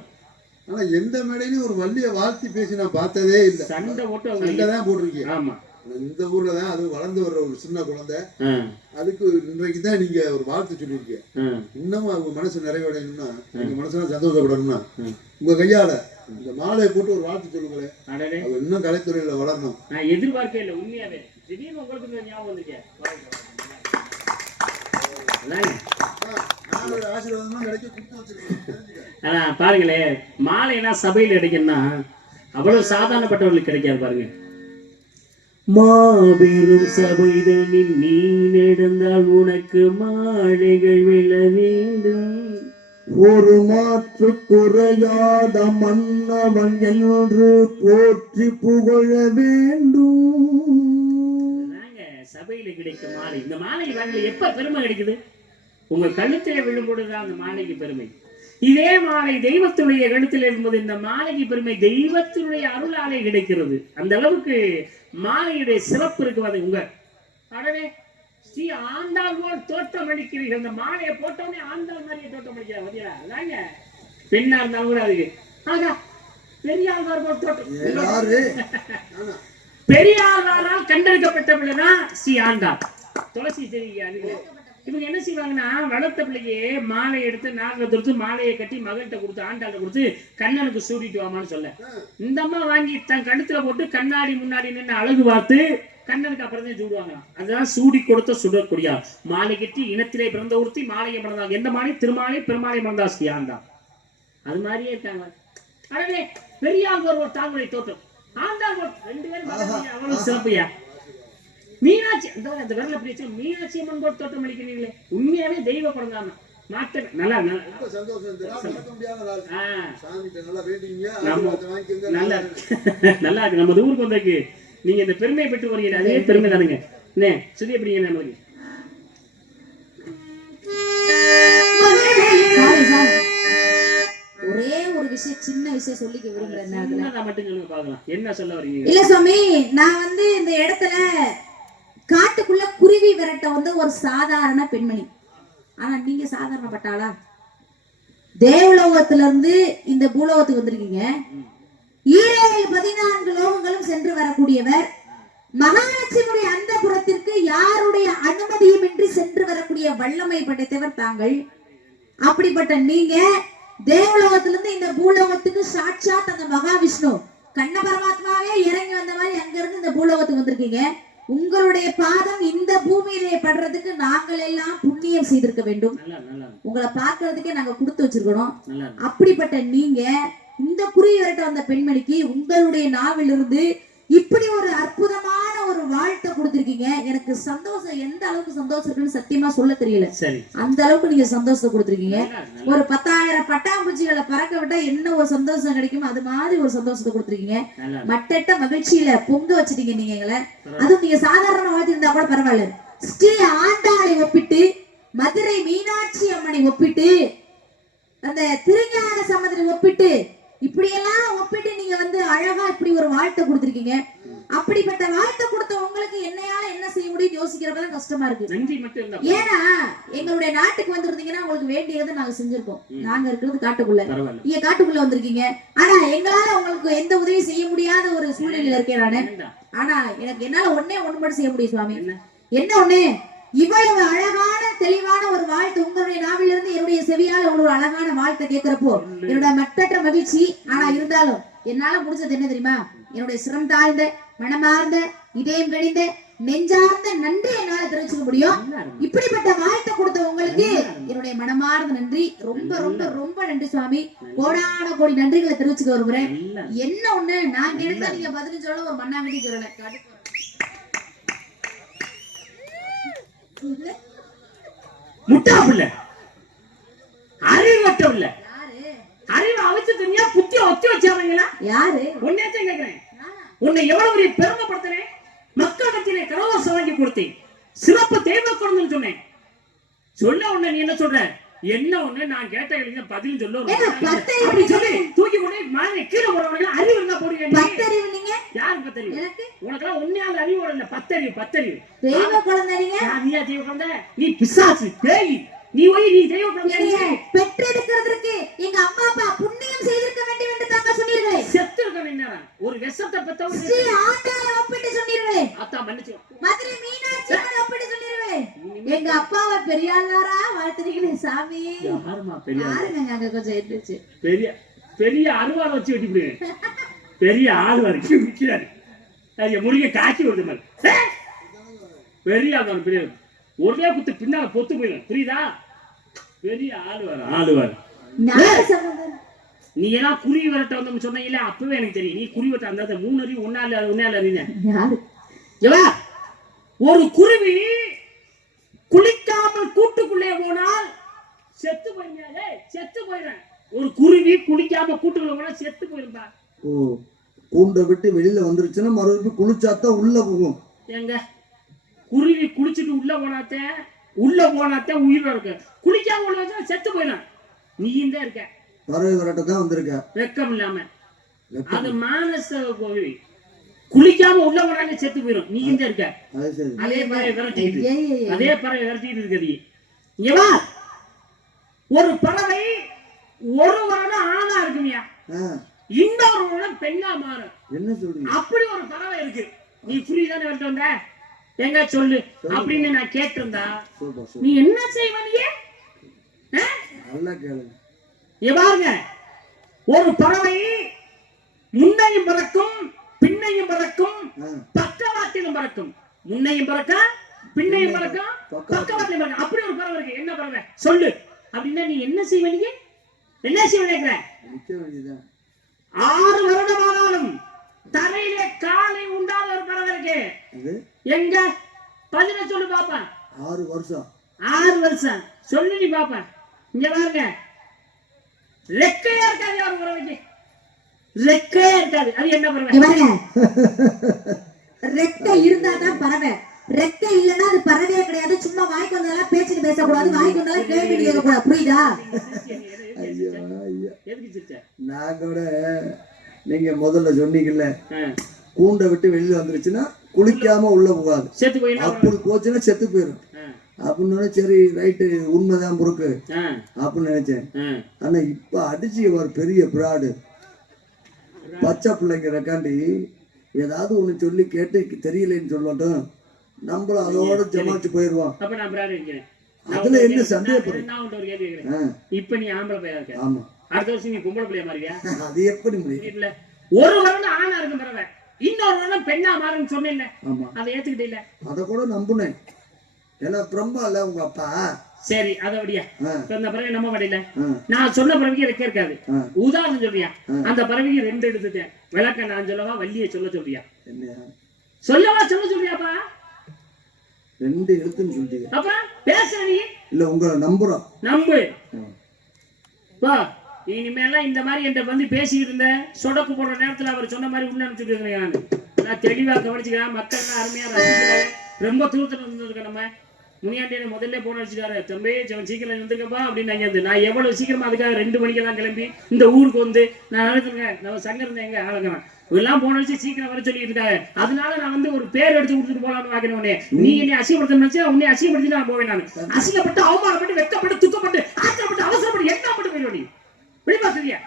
ஆனா எந்த மேடையிலும் ஒரு வள்ளிய வாழ்த்தி பேசி நான் பார்த்ததே இல்லை. சண்டை தான் போட்டிருக்கீங்க. ஆமா, இந்த ஊர்ல தான் அது வளர்ந்து வர்ற ஒரு சின்ன குழந்தை. அதுக்கு இன்றைக்கு தான் நீங்க ஒரு வாழ்த்து சொல்லியிருக்கீங்க. இன்னமும் அவங்க மனசு நிறைவடையணும்னா, எங்க மனசுலாம் சந்தோஷப்படணும்னா உங்க கையால இந்த மாலையை போட்டு ஒரு வாழ்த்து சொல்லுங்களேன். அவர் இன்னும் கலைத்துறையில வளரணும். நான் எதிர்பார்க்கவே இல்லை. உண்மையாவே திடீர்னு உங்களுக்கு ஞாபகம் வந்துருக்கேன். பாருங்களே, மாலைனா சபையில் கிடைக்கும்னா அவ்வளவு சாதாரணப்பட்டவர்களுக்கு கிடைக்காது. பாருங்க, மாபெரும் சபைதனில் நீ நடந்தால் உனக்கு மாலைகள் விழ வேண்டும். ஒரு மாற்று குறையாத மன்னவன் என்று போற்றி புகழ வேண்டும். சபையில கிடைக்கும் மாலை. இந்த மாலை வாங்கல எப்ப பெருமை கிடைக்குது? உங்க கழுத்திலே விழும்பொழுதுதான் அந்த மாலைக்கு பெருமை. இதே மாலை தெய்வத்துடைய கழுத்தில் இருக்கும்போது இந்த மாலைக்கு பெருமை தெய்வத்தினுடைய அருளாலே கிடைக்கிறது. அந்த அளவுக்கு மாலையுடைய சிறப்பு இருக்குது. உங்க அடவே ஸ்ரீ ஆண்டாள் போல் தோட்டம் அளிக்கிறீர்கள். இந்த மாலையை போட்டோன்னே ஆண்டாள் மாதிரியே தோட்டம் அளிக்கிறாங்க. அதாங்க பெண்ணா இருந்தாலும் கூட அதுக்கு ஆகா பெரியாழ்வார் போல் தோட்டம். பெரியாழ்வாரால் கண்டெடுக்கப்பட்ட பிள்ளைதான் ஸ்ரீ ஆண்டாள். துளசி செடி இவங்க என்ன செய்வாங்கன்னா, வளர்த்த பிள்ளைக்கு மாலை எடுத்து நாங்கள் கொடுத்து மாலையை கட்டி மகள்கிட்ட கொடுத்து ஆண்டாள்கிட்ட கொடுத்து கண்ணனுக்கு சூடிட்டு வாமான்னு சொல்ல, இந்த அம்மா வாங்கி தன் கழுத்துல போட்டு கண்ணாடி முன்னாடி நின்று அழகு பார்த்து கண்ணனுக்கு அப்புறம் தான் சூடுவாங்களாம். அதுதான் சூடி கொடுத்த சுடற்கொடியா. மாலை கட்டி இனத்திலே பிறந்த ஒருத்தி மாலையை மறந்தாங்க. எந்த மாலை? திருமாலை பெருமாளை மறந்தா ஸ்ரீ ஆண்டாள். அது மாதிரியே இருக்காங்க. அழகே பெரியார் ஒரு தாங்குடைய தோட்டம் ஆண்டாள் 2 பேரும் அவ்வளவு சிறப்பையா. மீனாட்சி அந்த விரல பிடிச்சு மீனாட்சி அம்மன் போட்டு தோட்டம் அளிக்கிறீங்களே, உண்மையாவே தெய்வ குழந்தை. மாற்ற நல்லா நல்லா இருக்கு. நம்ம ஊருக்கு வந்ததுக்கு நீங்க இந்த பெருமையை பெற்று வருகிறீங்க. அதே பெருமை தானுங்க. என்ன சுதி எப்படிங்க நமக்கு? ஒரே ஒரு விஷயம், சின்ன விஷயம் சொல்லிக்க விரும்புறேன். மட்டும் சொல்லுங்க பாக்கலாம். என்ன சொல்ல வரீங்க? இல்ல சுவாமி, நான் இந்த இடத்துல காட்டுக்குள்ள குருவி விரட்ட ஒரு சாதாரண பெண்மணி. ஆனா நீங்க சாதாரணப்பட்டாளா? தேவலோகத்துல இருந்து இந்த பூலோகத்துக்கு வந்திருக்கீங்க. ஈரேழு 14 லோகங்களும் சென்று வரக்கூடியவர். மகாலட்சுமியுடைய அந்த புறத்திற்கு யாருடைய அனுமதியுமின்றி சென்று வரக்கூடிய வல்லமை படைத்தவர் தாங்கள். அப்படிப்பட்ட நீங்க தேவலோகத்திலிருந்து இந்த பூலோகத்துக்கு சாட்சாத் அந்த மகாவிஷ்ணு கண்ண பரமாத்மாவே இறங்கி வந்த மாதிரி அங்க இருந்து இந்த பூலோகத்துக்கு வந்திருக்கீங்க. உங்களுடைய பாதம் இந்த பூமியிலே படுறதுக்கு நாங்கள் எல்லாம் புண்ணியம் செய்திருக்க வேண்டும். உங்களை பார்க்கறதுக்கே நாங்க கொடுத்து வச்சிருக்கணும். அப்படிப்பட்ட நீங்க இந்த குறி விரட்ட வந்த பெண்மணிக்கு உங்களுடைய நாவிலிருந்து இப்படி ஒரு அற்புதமான ஒரு வாழ்த்தை கொடுத்திருக்கீங்க. எனக்கு சந்தோஷம், எந்த அளவுக்கு சந்தோஷம் இருக்குன்னு சத்தியமா சொல்ல தெரியல. அந்த அளவுக்கு நீங்க சந்தோஷத்தை கொடுத்திருக்கீங்க. ஒரு 10,000 பட்டாம்பூச்சிகளை பறக்க விட்டா என்ன ஒரு சந்தோஷம் கிடைக்கும், அது மாதிரி ஒரு சந்தோஷத்தை கொடுத்திருக்கீங்க. மட்டட்ட மகிழ்ச்சியில பொங்க வச்சிட்டீங்க நீங்க எங்களை. அதுவும் நீங்க சாதாரண வாழ்த்திருந்தா கூட பரவாயில்ல. ஸ்ரீ ஆண்டாளை ஒப்பிட்டு, மதுரை மீனாட்சி அம்மனை ஒப்பிட்டு, அந்த திருஞான சம்பந்தரை ஒப்பிட்டு, இப்படியெல்லாம் ஒப்பிட்டு நீங்க வந்து அழகா இப்படி ஒரு வாழ்த்தை கொடுத்திருக்கீங்க. அப்படிப்பட்ட வாழ்த்தை கொடுத்த உங்களுக்கு என்னையால என்ன செய்ய முடியும் யோசிக்கிறப்பதான் கஷ்டமா இருக்கு. ஏன்னா எங்களுடைய நாட்டுக்கு வந்திருந்தீங்கன்னா உங்களுக்கு வேண்டியதை நாங்க செஞ்சிருக்கோம். நாங்க இருக்கிறது காட்டுக்குள்ள, நீங்க காட்டுக்குள்ள வந்திருக்கீங்க. ஆனா எங்களால உங்களுக்கு எந்த உதவி செய்ய முடியாத ஒரு சூழ்நிலையில இருக்கேன் நானு. ஆனா எனக்கு என்னால ஒண்ணு மட்டும் செய்ய முடியும் சுவாமி. என்ன ஒண்ணு, இவ்வளவு அழகான தெளிவான ஒரு வாழ்த்து உங்களுடைய நாவிலிருந்து என்னுடைய செவியால ஒரு அழகான வாழ்த்தை கேட்கிறப்போ என்னோட மட்டற்ற மகிழ்ச்சி. ஆனா இருந்தாலும் என்னால முடிஞ்சது என்ன தெரியுமா, என்னுடைய சிரம் தாழ்ந்த, மனமார்ந்த, இதயம் கணிந்த, நெஞ்சார்ந்த நன்றி என்னால தெரிவிச்சுக்க முடியும். இப்படிப்பட்ட வாழ்த்தை கொடுத்த உங்களுக்கு என்னுடைய மனமார்ந்த நன்றி. ரொம்ப ரொம்ப ரொம்ப நன்றி சுவாமி. கோடான கோடி நன்றிகளை தெரிவிச்சுக்க வருகிறேன். என்ன ஒண்ணு, நான் கேட்டா நீங்க பதில் சொல்ல ஒரு மண்ணாங்கட்டி சொல்லல. முட்டாப்புல அறிவட்டவில்ல, அறிவு அவிச்சு தெரியா புத்தி ஒத்தி வச்சாங்களா? யாரு உன்னையத்தான் கேட்கிறேன். உன்னை எவ்வளவு பெரிய பெருமைப்படுத்தினேன். மக்கள் கட்சியிலே கரவாசம் வாங்கி கொடுத்தேன். சிறப்பு தெய்வ குழந்தைன்னு சொன்னேன். சொல்ல உன்னை நீ என்ன சொல்ற? என்ன ஒண்ணு, நான் கேட்ட கேள்விக்கு பதில் சொல்ல அப்படி சொல்லி தூக்கி கொண்டு மாலை கீழே போறவங்க அறிவு இருந்தா போடுங்க. யாரு பத்தறிவு? உனக்கெல்லாம் உண்மையால அறிவு வரல. பத்தறிவு தெய்வ குழந்தை. நீயா தெய்வ குழந்தை? நீ பிசாசு பேய். நீ போய் நீ தெய்வ குழந்தை பெற்றெடுக்கிறதுக்கு எங்க அம்மா அப்பா புண்ணியம் செய்திருக்க வேண்டும் என்று தாங்க சொன்னீர்களே. செத்து இருக்க வேண்டாம். ஒரு விஷத்தை பெத்தவங்க ஸ்ரீ ஆண்டாளை ஒப்பிட்டு சொன்னீர்களே. அத்தா மன்னிச்சு. மதுரை மீனாட்சி அம்மனை ஒப்பிட்டு சொன்னீர்களே. எங்க அப்பாவை பெரியாளாரா வாழ்த்துறீங்களே சாமி. யாருமா பெரியாள்? யாருங்க அங்க கொஞ்சம் இருந்துச்சு. பெரிய அருவாள் வச்சு வெட்டிவிடுங்க. பெரிய ஆள் வரைக்கும் விற்கிறாரு. முருகை காய்ச்சி வருது மாதிரி பெரிய ஆள். பெரிய ஒரே குத்து பின்னால பொத்து போயிடும். புரியுதா? பெரிய ஆளுவார். நீ எல்லாம் குருவி விரட்ட வந்து சொன்னீங்களே, அப்பவே எனக்கு தெரியும். நீ குருவி விரட்ட அந்த 3 அறிவு உன்னால அறிஞ்ச. ஒரு குருவி குளிக்காமல் கூட்டுக்குள்ளே போனால் செத்து போயிருங்க. செத்து போயிடுறேன். ஒரு குருவி குளிக்காம கூட்டுக்குள்ள போனா செத்து போயிருப்பா. கூண்டை விட்டு வெளியில வந்துருச்சுன்னா மறுபடியும் குளிச்சாத்தான் உள்ள போகும். எங்க குருவி குளிச்சுட்டு உள்ள போனாத்தே உயிரோட இருக்கு. குளிக்காம உள்ள வச்சா செத்து போயிடும். நீ தான் இருக்க. பறவை விரட்ட தான் வந்திருக்க வெக்கம் இல்லாம. அது மானச குருவி குளிக்காம உள்ள போனாலே செத்து போயிடும். நீ தான் இருக்க. அதே பறவை விரட்டிட்டு இருக்குது. ஒரு பறவை ஒரு வருடம் ஆணா இருக்குமியா, இன்னொரு வருடம் பெண்ணா மாறும். என்ன சொல்றீங்க? அப்படி ஒரு பறவை இருக்கு. நீ புரியுதானே விரட்ட வந்த? எங்க சொல்லு அப்படின்னு நான் கேட்டிருந்தா நீ என்ன செய்வீங்க? பாருங்க, ஒரு பறவை முன்னையும் பறக்கும், பின்னையும் பறக்கும், பக்கவாட்டிலும் பறக்கும். முன்னையும் பறக்கும், பின்னையும் பறக்கும், பக்கவாட்டிலும் பறக்கும். அப்படி ஒரு பறவை இருக்கு. என்ன பறவை சொல்லு அப்படின்னா நீ என்ன செய்வீங்க? என்ன செய்வீங்க? 6 வருடமானாலும் தரையிலே காலை உண்டாத ஒரு பறவை இருக்கு. எங்க பதில சொல்லு பாப்பா. 6 வருஷம். 6 வருஷம் சொல்லு நீ பாப்பா. இங்க பாருங்க, ரெக்கையா இருக்காது. ஒரு பறவைக்கு ரெக்கையா இருக்காது. அது என்ன பறவை? ரெக்கை இருந்தாதான் பறவை. ரெக்கை இல்லன்னா அது பறவையே கிடையாது. சும்மா வாய்க்கு வந்தாலும் பேச்சுட்டு பேசக்கூடாது, வாய்க்கு வந்தாலும் கேள்வி கேட்க கூடாது. புரியுதா? நான் கூட நீங்க முதல்ல சொன்னீங்கல்ல, கூண்டை விட்டு வெளியில வந்துருச்சுன்னா குளிக்காம உள்ள போகாது. செத்து போயிடும். அப்படி போச்சுன்னா செத்து போயிடும். அப்படின்னு சரி ரைட்டு உண்மைதான் பொறுக்கு ஆ, அப்படின்னு நினைச்சேன். ஆ. ஆனா இப்ப அடிச்சு ஒரு பெரிய பிராடு பச்சை பிள்ளைங்க ரெக்காண்டி ஏதாவது ஒண்ணு சொல்லி கேட்டு தெரியலன்னு சொல்லட்டும், நம்மள அதோட ஜமாச்சு போயிடுவான். அப்ப நான் பிராடு இருக்கிறேன். அதுல என்ன சந்தேகப்படுறேன்? நான் உன்கிட்ட ஒரு கேள்வி கேட்கிறேன். இப்ப நீ ஆம்பளை பையன் இருக்க, ஆமா, அடுத்த வருஷம் நீ பொம்பளை பிள்ளைய மாறியா? அது எப்படி முடியும்? இல்ல, ஒரு வருடம் ஆணா இருக்கும் பிறவை இன்னொரு வருடம் பெண்ணா மாறுன்னு சொன்னேன். ஆமா, அதை ஏத்துக்கிட்டே இல்ல. அத கூட நம்புனேன். ஏன்னா பிரம்மா இல்ல உங்க அப்பா. சரி, அதை விடியா. இந்த பறவை நம்ப மாட்டேல. ஆ, நான் சொன்ன பறவைக்கு இறக்க இருக்காது. ஆ. உதாரணம் சொல்றியா? அந்த பறவைக்கு 2 எடுத்துட்டேன். விளக்க நான் சொல்லவா, வள்ளியை சொல்ல சொல்றியா? என்னையா சொல்லவா, சொல்ல சொல்றியாப்பா? 2 எழுத்துன்னு சொல்லிட்டீங்க. அப்ப பேச நீ இல்ல உங்களை நம்புறோம். நம்பு. பா, இனிமேலாம் இந்த மாதிரி என்கிட்ட வந்து பேசிக்கிட்டு இருந்த சொடக்கு போடுற நேரத்துல அவர் சொன்ன மாதிரி உள்ள அனுப்பிச்சுட்டு இருக்கேன். நான் தெளிவா கவனிச்சுக்கிறேன். மக்கள் எல்லாம் அருமையா ரசிக்கிறாங்க. ரொம்ப தூரத்துல இருந்திருக்க நம்ம முனியாண்டியை முதல்ல போன வச்சுக்காரு, தம்பி சீக்கிரம் இருந்துக்கப்பா அப்படின்னு. நான் எவ்வளவு சீக்கிரமா அதுக்காக 2 மணிக்கெல்லாம் கிளம்பி இந்த ஊருக்கு வந்து நான் நினைச்சிருக்கேன். நம்ம சங்கம் இருந்தேன் எங்க ஆளுக்கிறேன் எல்லாம் போன வச்சு சீக்கிரம் வர சொல்லிட்டு இருக்காங்க. அதனால நான் வந்து ஒரு பேர் எடுத்து கொடுத்துட்டு போலான்னு பாக்கிறேன். உடனே நீ என்னை அசிங்கப்படுத்த நினைச்சா உன்னை அசிங்கப்படுத்தி நான் போவேன். நான் அசிங்கப்பட்டு அவமானப்பட்டு வெட்கப்பட்டு துக்கப்பட்டு ஆத்திரப்பட்டு அவசரப்பட்டு என்ன பட்டு போயிடுவோம். நீ வெளிப்பா சரியா?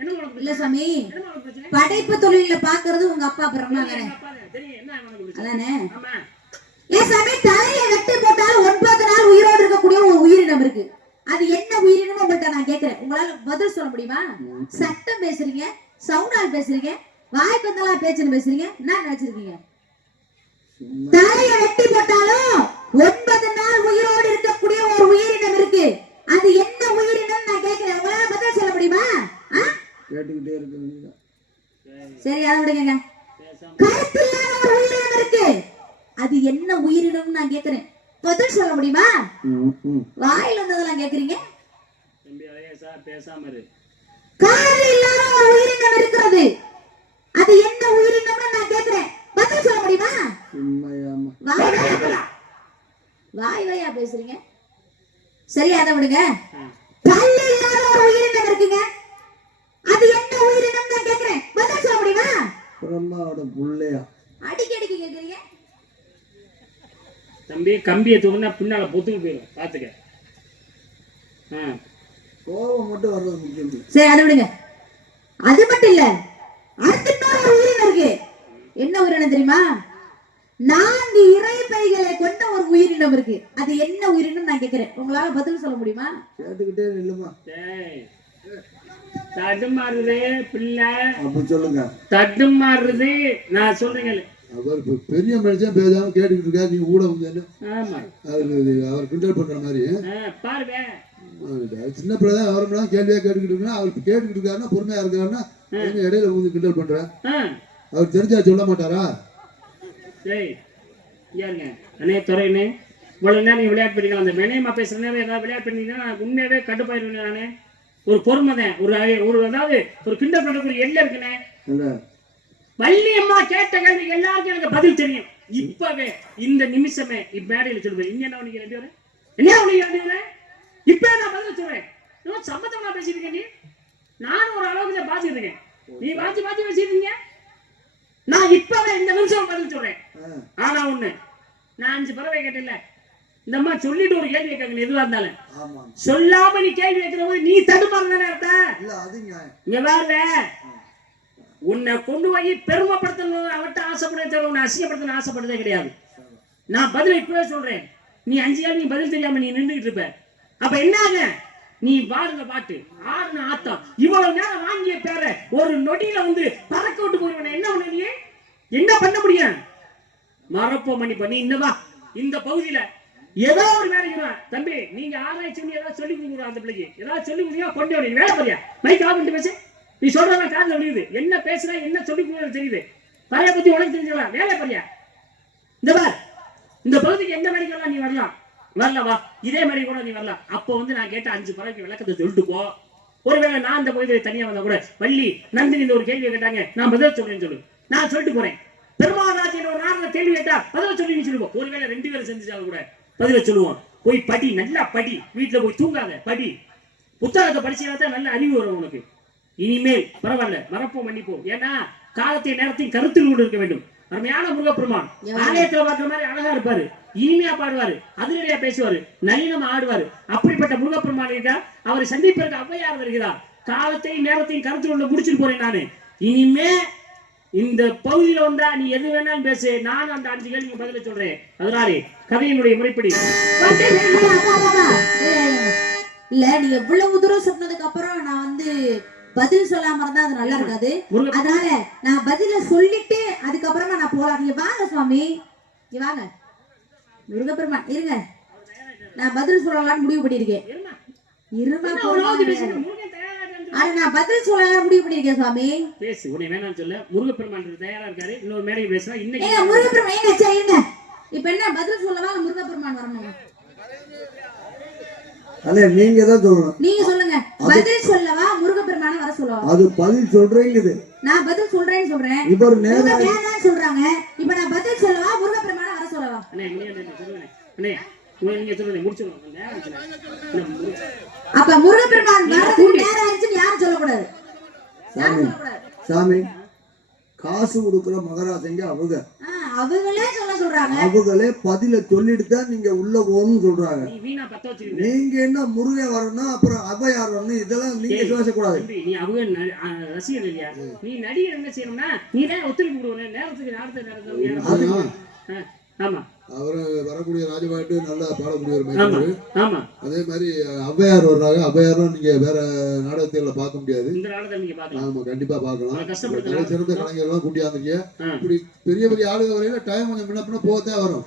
என்ன உனக்கு இல்ல சாமி, என்ன உனக்கு பிரச்சனை? படைப்பு தொழில பாக்குறது உங்க அப்பா பிரம்மா தானே, தெரியும் என்ன உனக்கு பிரச்சனை? அதானே? ஆமா. ஏன் சாமி, தலையை வெட்டி போட்டாலும் 9 நாள் உயிரோடு இருக்கக்கூடிய ஒரு உயிரினம் இருக்கு. அது என்ன உயிரினம் உங்கள்கிட்ட நான் கேட்கிறேன். உங்களால பதில் சொல்ல முடியுமா? சட்டம் பேசுறீங்க, சவுண்டால் பேசுறீங்க, வாய்க்கு வந்தலா பேச்சுன்னு பேசுறீங்க, என்ன நினைச்சிருக்கீங்க? தலையை வெட்டி போட்டாலும் 9 நாள் உயிரோடு இருக்கக்கூடிய ஒரு உயிரினம் இருக்கு. அது என்ன உயிரினம் நான் கேட்கிறேன். உங்களால பதில் சொல்ல முடியுமா? கேட்டுக்கிட்டே இருக்க வேண்டியதான். சரி, அதை விடுங்க. கருத்தில்லாத ஒரு உயிரினம் இருக்கு. அது என்ன உயிரினம் நான் கேட்கிறேன். பதில் சொல்ல முடியுமா? வாயில வந்ததெல்லாம் கேக்குறீங்க. தம்பி அழகேசா பேசாம இரு. காது இல்லாத ஒரு உயிரினம் இருக்கிறது. அது என்ன உயிரினம்னு நான் கேக்குறேன். பதில் சொல்ல முடியுமா? வாய் வாயா பேசுறீங்க. சரி, அதை விடுங்க. பல்லு இல்லாத ஒரு உயிரினம் இருக்குங்க. அது என்ன உயிரினம் நான் கேக்குறேன். பதில் சொல்ல முடியுமா? பிரம்மாவோட புள்ளையா? அடிக்கடிக்கு கேக்குறீங்க. தம்பி கம்பியை தூக்குனா பின்னால பொத்துக்கு போயிடும், பாத்துக்க. கோபம் மட்டும் வர்றது முக்கியம். சரி, அதை விடுங்க. அது மட்டும் இல்ல, அடுத்த ஒரு உயிரினம் இருக்கு. என்ன உயிரினம் தெரியுமா? 4 இறைப்பைகளை கொண்ட ஒரு உயிரினம் இருக்கு. அது என்ன உயிரினம் நான் கேக்குறேன். உங்களால பதில் சொல்ல முடியுமா? கேட்டுக்கிட்டே நில்லுமா. தடுமாறுது பிள்ளை, அப்படி சொல்லுங்க. தடுமாறுது. நான் சொல்றேங்க, அவர் பெரிய மனுஷன் பேசாம கேட்டுக்கிட்டு இருக்காரு. நீங்க கூட வந்து என்ன ஆமா அவர் கிண்டல் பண்ற மாதிரி பாருங்க. சின்ன பிள்ளைதான் அவரெல்லாம் கேள்வியா கேட்டுக்கிட்டு இருக்கா. அவர் கேட்டுக்கிட்டு இருக்காருன்னா பொறுமையா இருக்காருன்னா இடையில வந்து கிண்டல் பண்றேன். அவர் தெரிஞ்சா சொல்ல மாட்டாரா? சரி யாருங்க அண்ணே துறைன்னு இவ்வளவு நேரம் நீ விளையாட்டு பண்ணிக்கலாம். அந்த மெனேமா பேசுற நேரம் ஏதாவது விளையாட்டு பண்ணீங்கன்னா நான் உண்மையாவே கட்டுப்பாயிருவேன். நானே ஒரு பொறுமை தான். ஒரு அதாவது ஒரு கிண்டல் பண்ணக்கூடிய எல்லை இருக்குண்ணே. வள்ளி அம்மா கேட்ட கேள்வி எல்லாருக்கும் எனக்கு பதில் தெரியும். இப்பவே இந்த நிமிஷமே மேடையில் சொல்லுவேன். இங்க என்ன உனக்கு 2 பேரும் என்ன உனக்கு 2 பேரும் இப்ப நான் பதில் சொல்றேன். சம்பந்தமா பேசிட்டு நீ நானும் ஒரு அளவுக்கு தான் பாத்துட்டு இருக்கேன். நீ பாத்தி பேசிட்டு இருக்கீங்க. நான் இப்பவே இந்த நிமிஷம் பதில் சொல்றேன். ஆனா ஒண்ணு, நான் 5 பறவை கேட்டேன்ல, இந்த அம்மா சொல்லிட்டு ஒரு கேள்வி கேட்க எதுவா இருந்தாலும் சொல்லாம நீ கேள்வி கேட்கிற போது நீ தடுமாறுதானே அர்த்தம். இங்க பாருங்க, உன்னை கொண்டு போய் பெருமைப்படுத்தணும் அவட்ட ஆசைப்பட உன்னை அசிங்கப்படுத்தணும் ஆசைப்படுறதே கிடையாது. நான் பதில் இப்பவே சொல்றேன். நீ 5 கேள்வி நீ பதில் தெரியாம நீ நின்றுட்டு இருப்ப. அப்ப என்னாக நீ பாடுற பாட்டு ஆடுன ஆட்டம் இவ்வளவு நேரம் வாங்கிய பேர ஒரு நொடியில வந்து பறக்க விட்டு போயிருவ. என்ன பண்ண நீ என்ன பண்ண முடியும்? மரப்போ மணி பண்ணி இன்னவா இந்த பகுதியில ஏதோ ஒரு வேலைக்கு தம்பி நீங்க ஆராய்ச்சி பண்ணி ஏதாவது சொல்லி கொடுக்குறோம். அந்த பிள்ளைக்கு ஏதாவது சொல்லி கொடுங்க. கொண்டு வர வேலை பாரியா மைக் ஆஃப் பண்ணிட்டு பேசு. நீ சொல்றதா காதுல விழுகுது. என்ன பேசுற என்ன சொல்லி கொடுக்குறது தெரியுது. பறைய பத்தி உனக்கு தெரிஞ்சலாம். வேலை பாரியா இந்த பார் இந்த பகுதிக்கு எந்த வேலைக்கெல்லாம் நீ வரலவா இதே மாதிரி கூட நீ வரலாம். அப்போ வந்து நான் கேட்ட 5 பறவைக்கு விளக்கத்தை சொல்லிட்டு போ. ஒருவேளை நான் இந்த பகுதியை தனியா வந்தா கூட வள்ளி நந்தினி இந்த ஒரு கேள்வியை கேட்டாங்க, நான் பதில் சொல்றேன்னு சொல்லு. நான் சொல்லிட்டு போறேன். பெருமாதாச்சியின் ஒரு நாள் கேள்வி கேட்டா பதில் சொல்லி நீ சொல்லுவோம். ஒருவேளை 2 பேரும் செஞ்சாலும் கூட பதில சொல்லுவோம். போய் படி, நல்லா படி, வீட்டுல போய் தூங்காத படி. புத்தகத்தை படிச்சா நல்ல அறிவு வரும் உனக்கு. இனிமேல் பரவாயில்ல மறப்போம் மன்னிப்போம். ஏன்னா காலத்தை நேரத்தையும் கருத்தில் கொண்டு இருக்க வேண்டும். அருமையான முருகப்பெருமான் ஆலயத்துல பாக்குற மாதிரி அழகா இருப்பாரு, இனிமையா பாடுவாரு, அதிரடியா பேசுவாரு, நளினம் ஆடுவாரு. அப்படிப்பட்ட முருகப்பெருமான் அவரை சந்திப்பதற்கு ஔவையார் வருகிறார். காலத்தையும் நேரத்தையும் கருத்து கொண்டு முடிச்சுட்டு போறேன் நானு. இனிமே இந்த பகுதியில வந்தா நீ எது வேணாலும் பேசு, நானும் அந்த 5 கேள்விக்கு பதில சொல்றேன். அதனாலே கதையினுடைய முறைப்படி இல்ல நீங்க இவ்வளவு தூரம் சொன்னதுக்கு அப்புறம் நான் வந்து பதில் சொல்லாம இருந்தா அது நல்லா இருக்காது. அதனால நான் பதில சொல்லிட்டு அதுக்கப்புறமா நான் போலாம். நீங்க வாங்க சுவாமி, நீ வாங்க. முருகப்பெருமான் இருங்க, நான் பதில் சொல்லலாம்னு முடிவு பண்ணிருக்கேன். இருமா நான் பதில் சொல்லலாம் முடிவு பண்ணிருக்கேன் சுவாமி. பேசு, உன்னை வேணாம்னு சொல்ல. முருகப்பெருமான் தயாரா இருக்காரு, இன்னொரு மேடைக்கு பேசுறா. இன்னைக்கு முருகப்பெருமான் இருங்க. இப்ப என்ன பதில் சொல்லவா முருகப்பெருமான் வரணும்? அண்ணே நீங்க தான் சொல்லணும். நீங்க சொல்லுங்க, பதில் சொல்லவா முருகப்பெருமான வர சொல்லவா? அது பதில் சொல்றேங்குது. நான் பதில் சொல்றேன்னு சொல்றேன், இப்ப ஒரு நேரா வேணாம்னு சொல்றாங்க. இப்ப நான் பதில் சொல்லவா முருகப்பெருமான வர சொல்லவா? அண்ணே சொல்லுங்க அண்ணே, நீங்க சொல்லுங்க, முடிச்சிடுங்க. அப்ப முருகப்பெருமான் வரதுக்கு நேரம் ஆயிடுச்சுன்னு யாரும் சொல்லக்கூடாது. சாமி காசு கொடுக்குற மகராசங்க அவங்க அவங்களே சொல்றாங்க. அவங்களே பதில சொல்லிட்டு தான் நீங்க உள்ள போகணும்னு சொல்றாங்க. நீங்க என்ன முருகன் வரணும் அப்புறம் ஔவையார் வரணும் இதெல்லாம் நீங்க பேசக்கூடாது. நீ அவங்க ரசிகர் இல்லையா? நீ நடிகர் என்ன செய்யணும்னா நீ தான் ஒத்துழைப்பு கொடுக்கணும். நேரத்துக்கு நேரத்துக்கு ஆமா அவரு வரக்கூடிய ராஜபாட்டு நல்லா பாடக்கூடிய ஒரு மைனர். ஆமா அதே மாதிரி ஔவையார் வர்றாங்க. ஔவையாரும் நீங்க வேற நாடகத்துல பார்க்க முடியாது, இந்த நாடகத்தை நீங்க பார்க்கலாம். ஆமா கண்டிப்பா பார்க்கலாம். சிறந்த கலைஞர் எல்லாம் கூட்டியாந்துருக்கீங்க. இப்படி பெரிய பெரிய ஆளுங்க வரையில டைம் கொஞ்சம் முன்ன பின்ன போகத்தான் வரும்.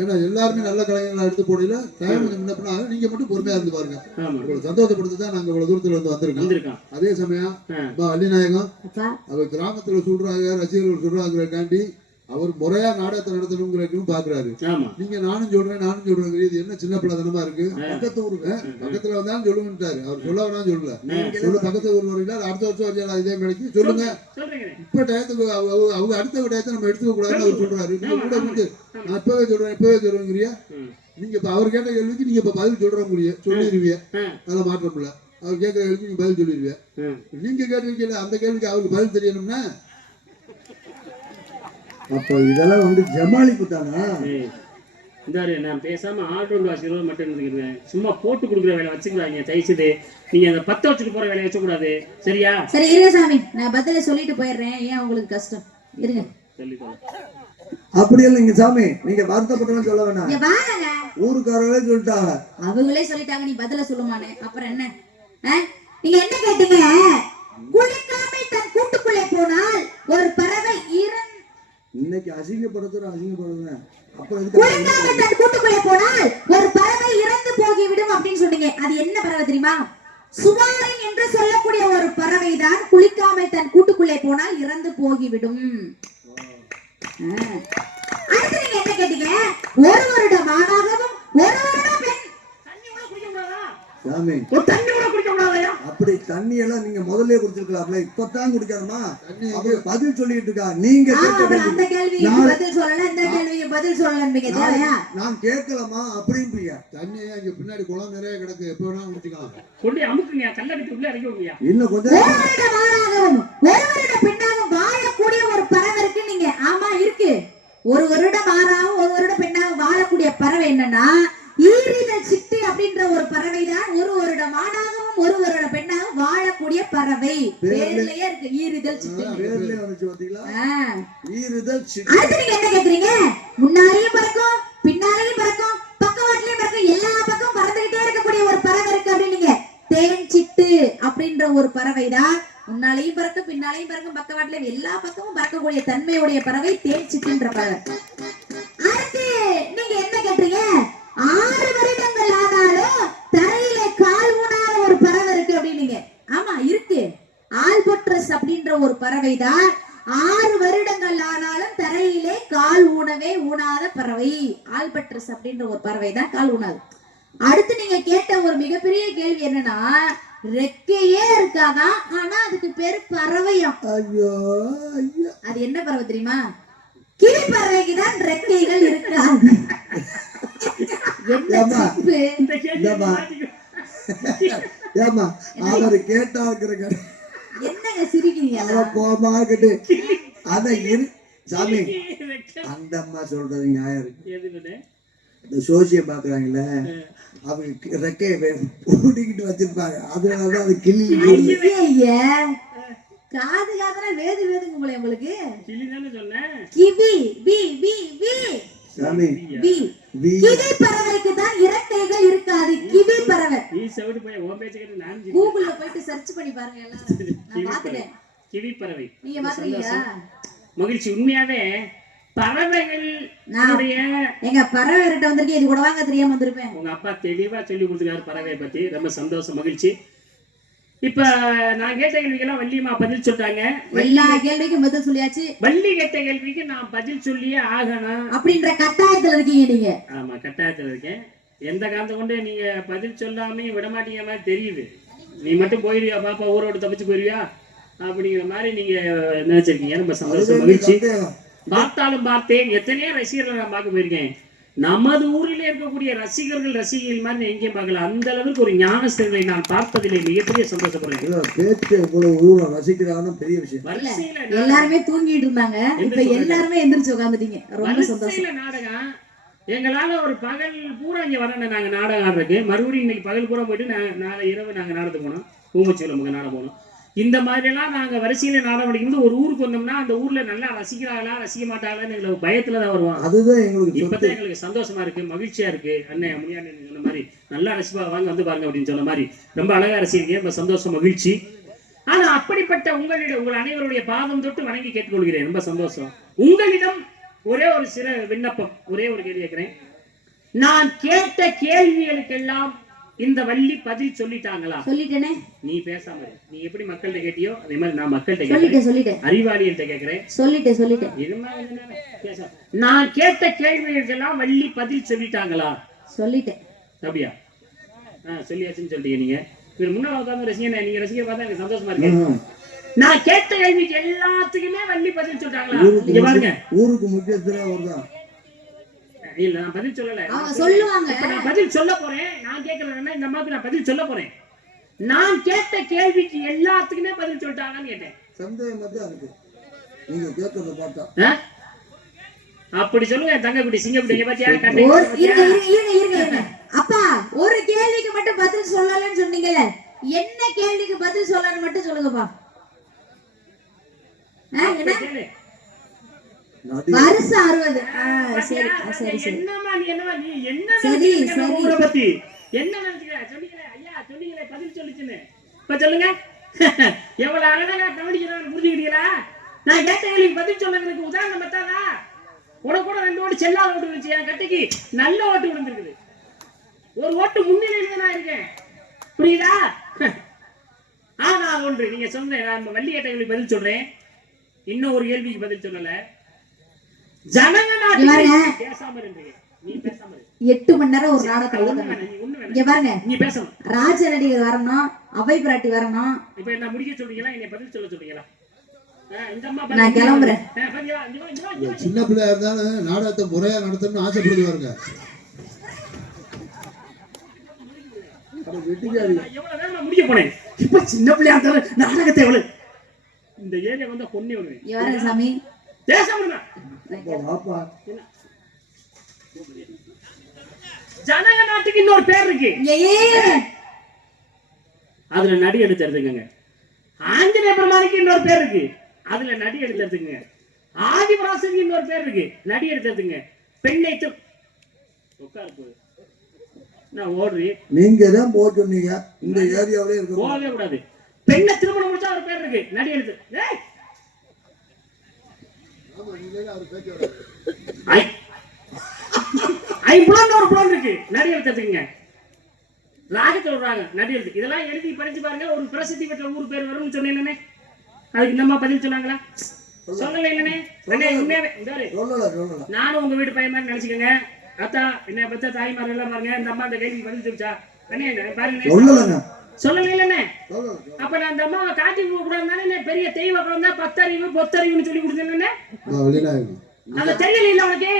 ஏன்னா எல்லாருமே நல்ல கலைஞர்களா எடுத்து போடல, டைம் கொஞ்சம் முன்ன பின்ன ஆகும். நீங்க மட்டும் பொறுமையா இருந்து பாருங்க. உங்களை சந்தோஷப்படுத்தி தான் நாங்க இவ்வளவு தூரத்துல வந்து வந்திருக்கோம். அதே சமயம் வள்ளிநாயகம் அவர் கிராமத்துல சொல்றாங்க, ரசிகர்கள் சொல்றாங்கிறக்காண்டி அவர் முறையா நாடகத்தை நடத்தணுங்கிறதுன்னு பாக்குறாரு. நீங்க நானும் சொல்றேன் இது என்ன சின்ன பிள்ளைதனமா இருக்கு? பக்கத்து ஊருக்கு பக்கத்துல வந்தாலும் சொல்லுங்கட்டாரு. அவர் சொல்ல வேணாம் சொல்லல, பக்கத்து ஊர்ல வரீங்களா அடுத்த வருஷம் வரீங்களா இதே மேடைக்கு சொல்லுங்க. இப்ப டயத்துக்கு அவங்க அடுத்த டயத்தை நம்ம எடுத்துக்க கூடாதுன்னு அவர் சொல்றாரு. நீங்க கூட வந்து நான் இப்பவே சொல்றேங்கிறியா? நீங்க இப்ப அவர் கேட்ட கேள்விக்கு நீங்க இப்ப பதில் சொல்லிடுவீங்க. அதெல்லாம் மாற்றம் இல்ல. அவர் கேட்கிற கேள்விக்கு நீங்க பதில் சொல்லிடுவீங்க. நீங்க கேட்டிருக்கீங்க அந்த கேள்விக்கு அவருக்கு பதில் தெரியணும்னா அப்போ இதெல்லாம் வந்து ஜமாலிப்பு தானா? இந்தாரு நான் பேசாம ஆல்ரவுண்ட் வாசிக்கிறது மட்டும் இருந்துக்கிறேன். சும்மா போட்டு கொடுக்குற வேலை வச்சுக்கிறாங்க. தயவுசெய்து நீங்க அந்த 10 வச்சுட்டு போற வேலையை வச்சக்கூடாது. சரியா? சரி இருங்க சாமி, நான் பதில சொல்லிட்டு போயிடுறேன். ஏன் உங்களுக்கு கஷ்டம்? இருங்க அப்படி இல்லைங்க சாமி, நீங்க வருத்தப்பட்டவங்க சொல்ல வேணாம். வாங்க, ஊருக்காரங்களே சொல்லிட்டாங்க. அவங்களே சொல்லிட்டாங்க நீ பதில சொல்லுமானே. அப்புறம் என்ன? நீங்க என்ன கேட்டீங்க? குளிக்காமல் தன் கூட்டுக்குள்ளே போனால் ஒரு பறவை இன்னைக்கு அசிங்கப்படுத்துறேன். அப்புறம் தன் கூட்டுக்குள்ளே போனால் ஒரு பறவை இறந்து போகிவிடும் அப்படின்னு சொன்னீங்க. அது என்ன பறவை தெரியுமா? சுவாரின் என்று சொல்லக்கூடிய ஒரு பறவை தான் குளிக்காமல் தன் கூட்டுக்குள்ளே போனால் இறந்து போகிவிடும். அடுத்து நீங்க என்ன கேட்டீங்க? ஒரு வருடம் ஆணாகவும் ஒரு வருடம் பெண். சாமி அப்படி தண்ணி எல்லாம் நீங்க முதல்ல குடிச்சிருக்கலாம்ல, இப்பதான் குடிக்கணுமா? பதில் சொல்லிட்டு இருக்கா. நீங்க அந்த கேள்விக்கு பதில் சொல்லல, இந்த கேள்விக்கு பதில் சொல்லலம்பீங்க. தேவையா? நான் கேட்கலாமா அப்படிம்பீங்க. தண்ணி இங்க பின்னாடி குளம் நிறைய கிடக்கு, எப்ப வேணா குடிச்சுக்கலாம். கொண்டு அமுக்குங்க, கல்லடிச்சு உள்ள இறக்கி விடுங்க. இன்னும் கொஞ்சம் ஒரு வருட பெண்ணாகவும் வாழக்கூடிய ஒரு பறவை இருக்கு. நீங்க ஆமா இருக்கு. ஒரு வருடம் ஆறாவும் ஒரு வருட பெண்ணாகவும் வாழக்கூடிய பறவை என்னன்னா ஈரிதழ் சிட்டு அப்படின்ற ஒரு பறவை தான் ஒரு வருடம் ஆணாகவும் ஒரு வருட பெண்ணாகவும் வாழக்கூடிய பறவை. பேர்லயே இருக்கு ஈரிதழ் சிட்டு. பேர்லயே வந்துச்சு பாத்தீங்களா? ஈரிதழ் சிட்டு. அடுத்து நீங்க என்ன கேக்குறீங்க? முன்னாடியும் பறக்கும், பின்னாடியும் பறக்கும், பக்கவாட்டிலயும் பறக்கும், எல்லா பக்கம் பறந்துகிட்டே இருக்கக்கூடிய ஒரு பறவை இருக்கு அப்படின்னீங்க. தேன் சிட்டு அப்படின்ற ஒரு பறவை தான் முன்னாலையும் பறக்கும், பின்னாலையும் பறக்கும், பக்கவாட்டிலையும் எல்லா பக்கமும் பறக்கக்கூடிய தன்மையுடைய பறவை தேன் சிட்டுன்ற பறவை. அடுத்து நீங்க என்ன கேட்டீங்க? 6 வருடங்கள் ஆனாலும் தரையில கால் ஊனாத ஒரு பறவை இருக்கு அப்படின்னீங்க. ஆமா இருக்கு. ஆல்பட்ரஸ் அப்படின்ற ஒரு பறவை தான் 6 வருடங்கள் ஆனாலும் தரையிலே கால் ஊனாத பறவை. ஆல்பட்ரஸ் அப்படின்ற ஒரு பறவை தான் கால் ஊனாது. அடுத்து நீங்க கேட்ட ஒரு மிகப்பெரிய கேள்வி என்னன்னா ரெக்கையே இருக்காதான், ஆனா அதுக்கு பேரு பறவையா? ஐயோ அது என்ன பறவை தெரியுமா? கிளி பறவைக்கு தான் ரெக்கைகள் இருக்காது. அவரு கேட்டாங்க என்னங்க சிரிக்கிறீங்க? போமா கேட்டு அத சாமி அந்த அம்மா சொல்றது நியாயம் இருக்கு. இந்த சோசியம் பாக்குறாங்கல்ல, அவங்க ரெக்கையை பூட்டிக்கிட்டு வச்சிருப்பாங்க, அதனாலதான் அது கிளி. ஐயா காது காதுனா வேது வேதுங்க போல உங்களுக்கு. கிளி தானே சொன்னேன். கிவி பி பி பி சாமி பி கிவி பறவைக்கு தான் இறக்கைகள் இருக்காது. கிவி பறவை நீ செவிட்டு போய் ஓ பேச்ச கேட்டு நான் கூகுள்ல போயிட்டு சர்ச் பண்ணி பாருங்க எல்லாரும். நான் பாத்துட்டேன். கிவி பறவை. நீங்க பாத்தீங்களா? மகிழ்ச்சி. உண்மையாவே பறவைகள் எங்க பறவை கிட்ட வந்திருக்கேன், இது கூட வாங்க தெரியாம வந்திருப்பேன். உங்க அப்பா தெளிவா சொல்லி கொடுத்துருக்காரு பறவையை பத்தி. ரொம்ப சந்தோஷம், மகிழ்ச்சி. இப்ப நான் கேட்ட கேள்விக்கெல்லாம் வள்ளியம்மா பதில் சொல்றாங்க. எல்லா கேள்விக்கும் பதில் சொல்லியாச்சு. வள்ளி கேட்ட கேள்விக்கு நான் பதில் சொல்லியே ஆகணும் அப்படின்ற கட்டாயத்துல இருக்கீங்க நீங்க. ஆமா, கட்டாயத்துல இருக்கேன். எந்த காரணத்தை கொண்டு நீங்க பதில் சொல்லாம விட மாட்டீங்க மாதிரி தெரியுது. நீ மட்டும் போயிருவியா பாப்பா, ஊரோடு தப்பிச்சு போயிருவியா அப்படிங்கிற மாதிரி நீங்க நினைச்சிருக்கீங்க. ரொம்ப சந்தோஷம், மகிழ்ச்சி. பார்த்தாலும் பார்த்தேன், எத்தனையோ ரசிகர்களை நான் பார்க்க போயிருக்கேன். நமது ஊரிலே இருக்கக்கூடிய ரசிகர்கள் மாதிரி எங்கேயும் பார்க்கல. அந்த அளவுக்கு ஒரு ஞானஸ்தர்களை நான் பார்ப்பதிலே மிகப்பெரிய சந்தோஷப்படுறேன். பேச்சு எவ்வளவு ரசிக்கிறான்னு பெரிய விஷயம். எல்லாருமே தூங்கிட்டு இருந்தாங்க, இப்ப எல்லாருமே எந்திரிச்சு உட்காந்துட்டீங்க. ரொம்ப சந்தோஷம். நாடகம் எங்களால ஒரு பகல் பூரா இங்க வரணும். நாங்க நாடகம் ஆடுறதுக்கு மறுபடியும் இன்னைக்கு பகல் பூரா போயிட்டு நாளை இரவு நாங்க நாடகத்துக்கு போனோம். பூமச்சியில நாடகம் போனோம். இந்த மாதிரி எல்லாம் நாங்க வரிசையில நாடகம் படிக்கும்போது ஒரு ஊருக்கு வந்தோம்னா அந்த ஊர்ல நல்லா ரசிக்கிறாங்களா ரசிக்க மாட்டாங்களான்னு எங்களுக்கு பயத்துலதான் வருவாங்க. அதுதான் எங்களுக்கு இப்பதான் எங்களுக்கு சந்தோஷமா இருக்கு, மகிழ்ச்சியா இருக்கு. அண்ணன் முனியாண்டி சொன்ன மாதிரி நல்லா ரசிப்பா, வாங்க வந்து பாருங்க அப்படின்னு சொன்ன மாதிரி ரொம்ப அழகா ரசிக்கிறீங்க. ரொம்ப சந்தோஷம், மகிழ்ச்சி. ஆனா அப்படிப்பட்ட உங்கள் அனைவருடைய பாதம் தொட்டு வணங்கி கேட்டுக்கொள்கிறேன். ரொம்ப சந்தோஷம். உங்களிடம் ஒரே ஒரு சில விண்ணப்பம், ஒரே ஒரு கேள்வி கேட்கிறேன். நான் கேட்ட கேள்விகளுக்கெல்லாம் இந்த வள்ளி பதில் சொல்லிட்டாங்களா? சொல்லிட்டேனே. நீ பேசாம இரு. நீ எப்படி மக்கள்கிட்ட கேட்டியோ அதே மாதிரி நான் மக்கள்கிட்ட சொல்லிட்டேன். அறிவாளிகள்கிட்ட கேட்கிறேன். சொல்லிட்டேன். நான் கேட்ட கேள்விகளுக்கெல்லாம் வள்ளி பதில் சொல்லிட்டாங்களா? சொல்லிட்டேன். அப்படியா? சொல்லியாச்சுன்னு சொல்லிட்டீங்க. நீங்க முன்னாள் உட்கார்ந்து ரசிகன், நீங்க ரசிகர் பார்த்தா எனக்கு சந்தோஷமா இருக்கு. நான் கேட்ட கேள்விக்கு எல்லாத்துக்குமே வள்ளி பதில் சொல்லிட்டாங்களா? இங்க பாருங்க, ஊருக்கு முக்கியத்துவம் வருதான். இல்ல நான் பதில் சொல்லல. அவங்க சொல்லுவாங்க. நான் பதில் சொல்ல போறேன். நான் கேக்குறேன்னா இந்த அம்மாக்கு நான் பதில் சொல்ல போறேன். நான் கேட்ட கேள்விக்கு எல்லாத்துக்குமே பதில் சொல்லிட்டாங்கன்னு கேட்டேன். சந்தேகமா தான் இருக்கு நீங்க கேட்கறத பார்த்தா. அப்படி சொல்லுங்க தங்கக்குடி சிங்கக்குடி பத்தியா கட்டை. இருங்க. அப்பா ஒரு கேள்விக்கு மட்டும் பதில் சொல்லலன்னு சொன்னீங்கல்ல, என்ன கேள்விக்கு பதில் சொல்லணும்னு மட்டும் சொல்லுங்கப்பா. என்ன வருஷம் 60. சரி சரி சரி. என்னம்மா நீ என்ன நினைக்கிறீங்க ஊரை பத்தி? என்ன நினைக்கிறீங்க? சொன்னீங்களே ஐயா, சொன்னீங்களே பதில் சொல்லிச்சுன்னு. இப்ப சொல்லுங்க. எவ்வளவு அழகா கவனிக்கிறான்னு புரிஞ்சுக்கிட்டீங்களா? நான் கேட்ட கேள்விக்கு பதில் சொல்லுறதுக்கு உதாரணம் பார்த்தாதா? உனக்கு கூட 2 ஓட்டு செல்லாத ஓட்டு விழுந்துச்சு. என் கட்டைக்கு நல்ல ஓட்டு விழுந்திருக்குது. ஒரு ஓட்டு முன்னிலையில நான் இருக்கேன். புரியுதா? ஆனா ஒன்று நீங்க சொன்ன, நான் வள்ளி கேட்ட கேள்விக்கு பதில் சொல்றேன். இன்னும் ஒரு கேள்விக்கு பதில் சொல்லல. ஜனங்க பேசாம இருந்தீங்க. நீ பேசாம இரு. 8 மணி நேரம் ஒரு நாடகம். இங்க பாருங்க, நீ பேசணும். ராஜ நடிகர் வரணும், அவை பிராட்டி வரணும். இப்ப என்ன முடிக்க சொல்றீங்களா? என்ன பதில் சொல்ல சொல்றீங்களா? இந்த அம்மா நான் கிளம்புறேன். சின்ன பிள்ளையா இருந்தாலும் நாடகத்தை முறையா நடத்தணும்னு ஆசைப்படுவாருங்க. எவ்வளவு நேரம் முடிக்க போனேன். இப்ப சின்ன பிள்ளையா இருந்தாலும் நாடகத்தை எவ்வளவு இந்த ஏரியா வந்தா பொண்ணே வருவேன். யாரு சாமி? பேசாம ஜனக நாட்டுக்கு இன்னொரு பேர் இருக்கு. அதுல நடி எடுத்து எடுத்துக்கங்க. ஆஞ்சநேய பெருமானுக்கு இன்னொரு பேர் இருக்கு. அதுல நடி எடுத்து எடுத்துக்கங்க. ஆதிபராசனுக்கு இன்னொரு பேர் இருக்கு. நடி எடுத்து எடுத்துங்க. பெண்ணை உட்காரு போது நான் ஓடுறி. நீங்க தான் போக சொன்னீங்க. இந்த ஏரியாவிலே இருக்கு. போகவே கூடாது. பெண்ணை திருமணம் முடிச்சா ஒரு பேர் இருக்கு. நடி எடுத்து இருக்கு. நடி எடுத்துங்க. ராகத்தில் விடுறாங்க. நடி எடுத்து இதெல்லாம் எழுதி படிச்சு பாருங்க. ஒரு பிரசித்தி பெற்ற ஊர் பேர் வரும்னு சொன்னேன். அதுக்கு இந்த அம்மா பதில் சொன்னாங்களா? சொல்லல. நானும் உங்க வீட்டு பையன் மாதிரி நினைச்சுக்கோங்க. அத்தா என்ன பத்தா தாய்மார் எல்லாம் பாருங்க. இந்த அம்மா அந்த கேள்வி பதில் சொல்லிச்சா பாருங்க. சொல்லல. அப்ப நான் அந்த அம்மாவை காட்டி கூடாது. பெரிய தெய்வ குழந்தை பத்தறிவு பொத்தறிவுன்னு சொல்லி கொடுத்தேன். அந்த தெரியல இல்ல உனக்கு?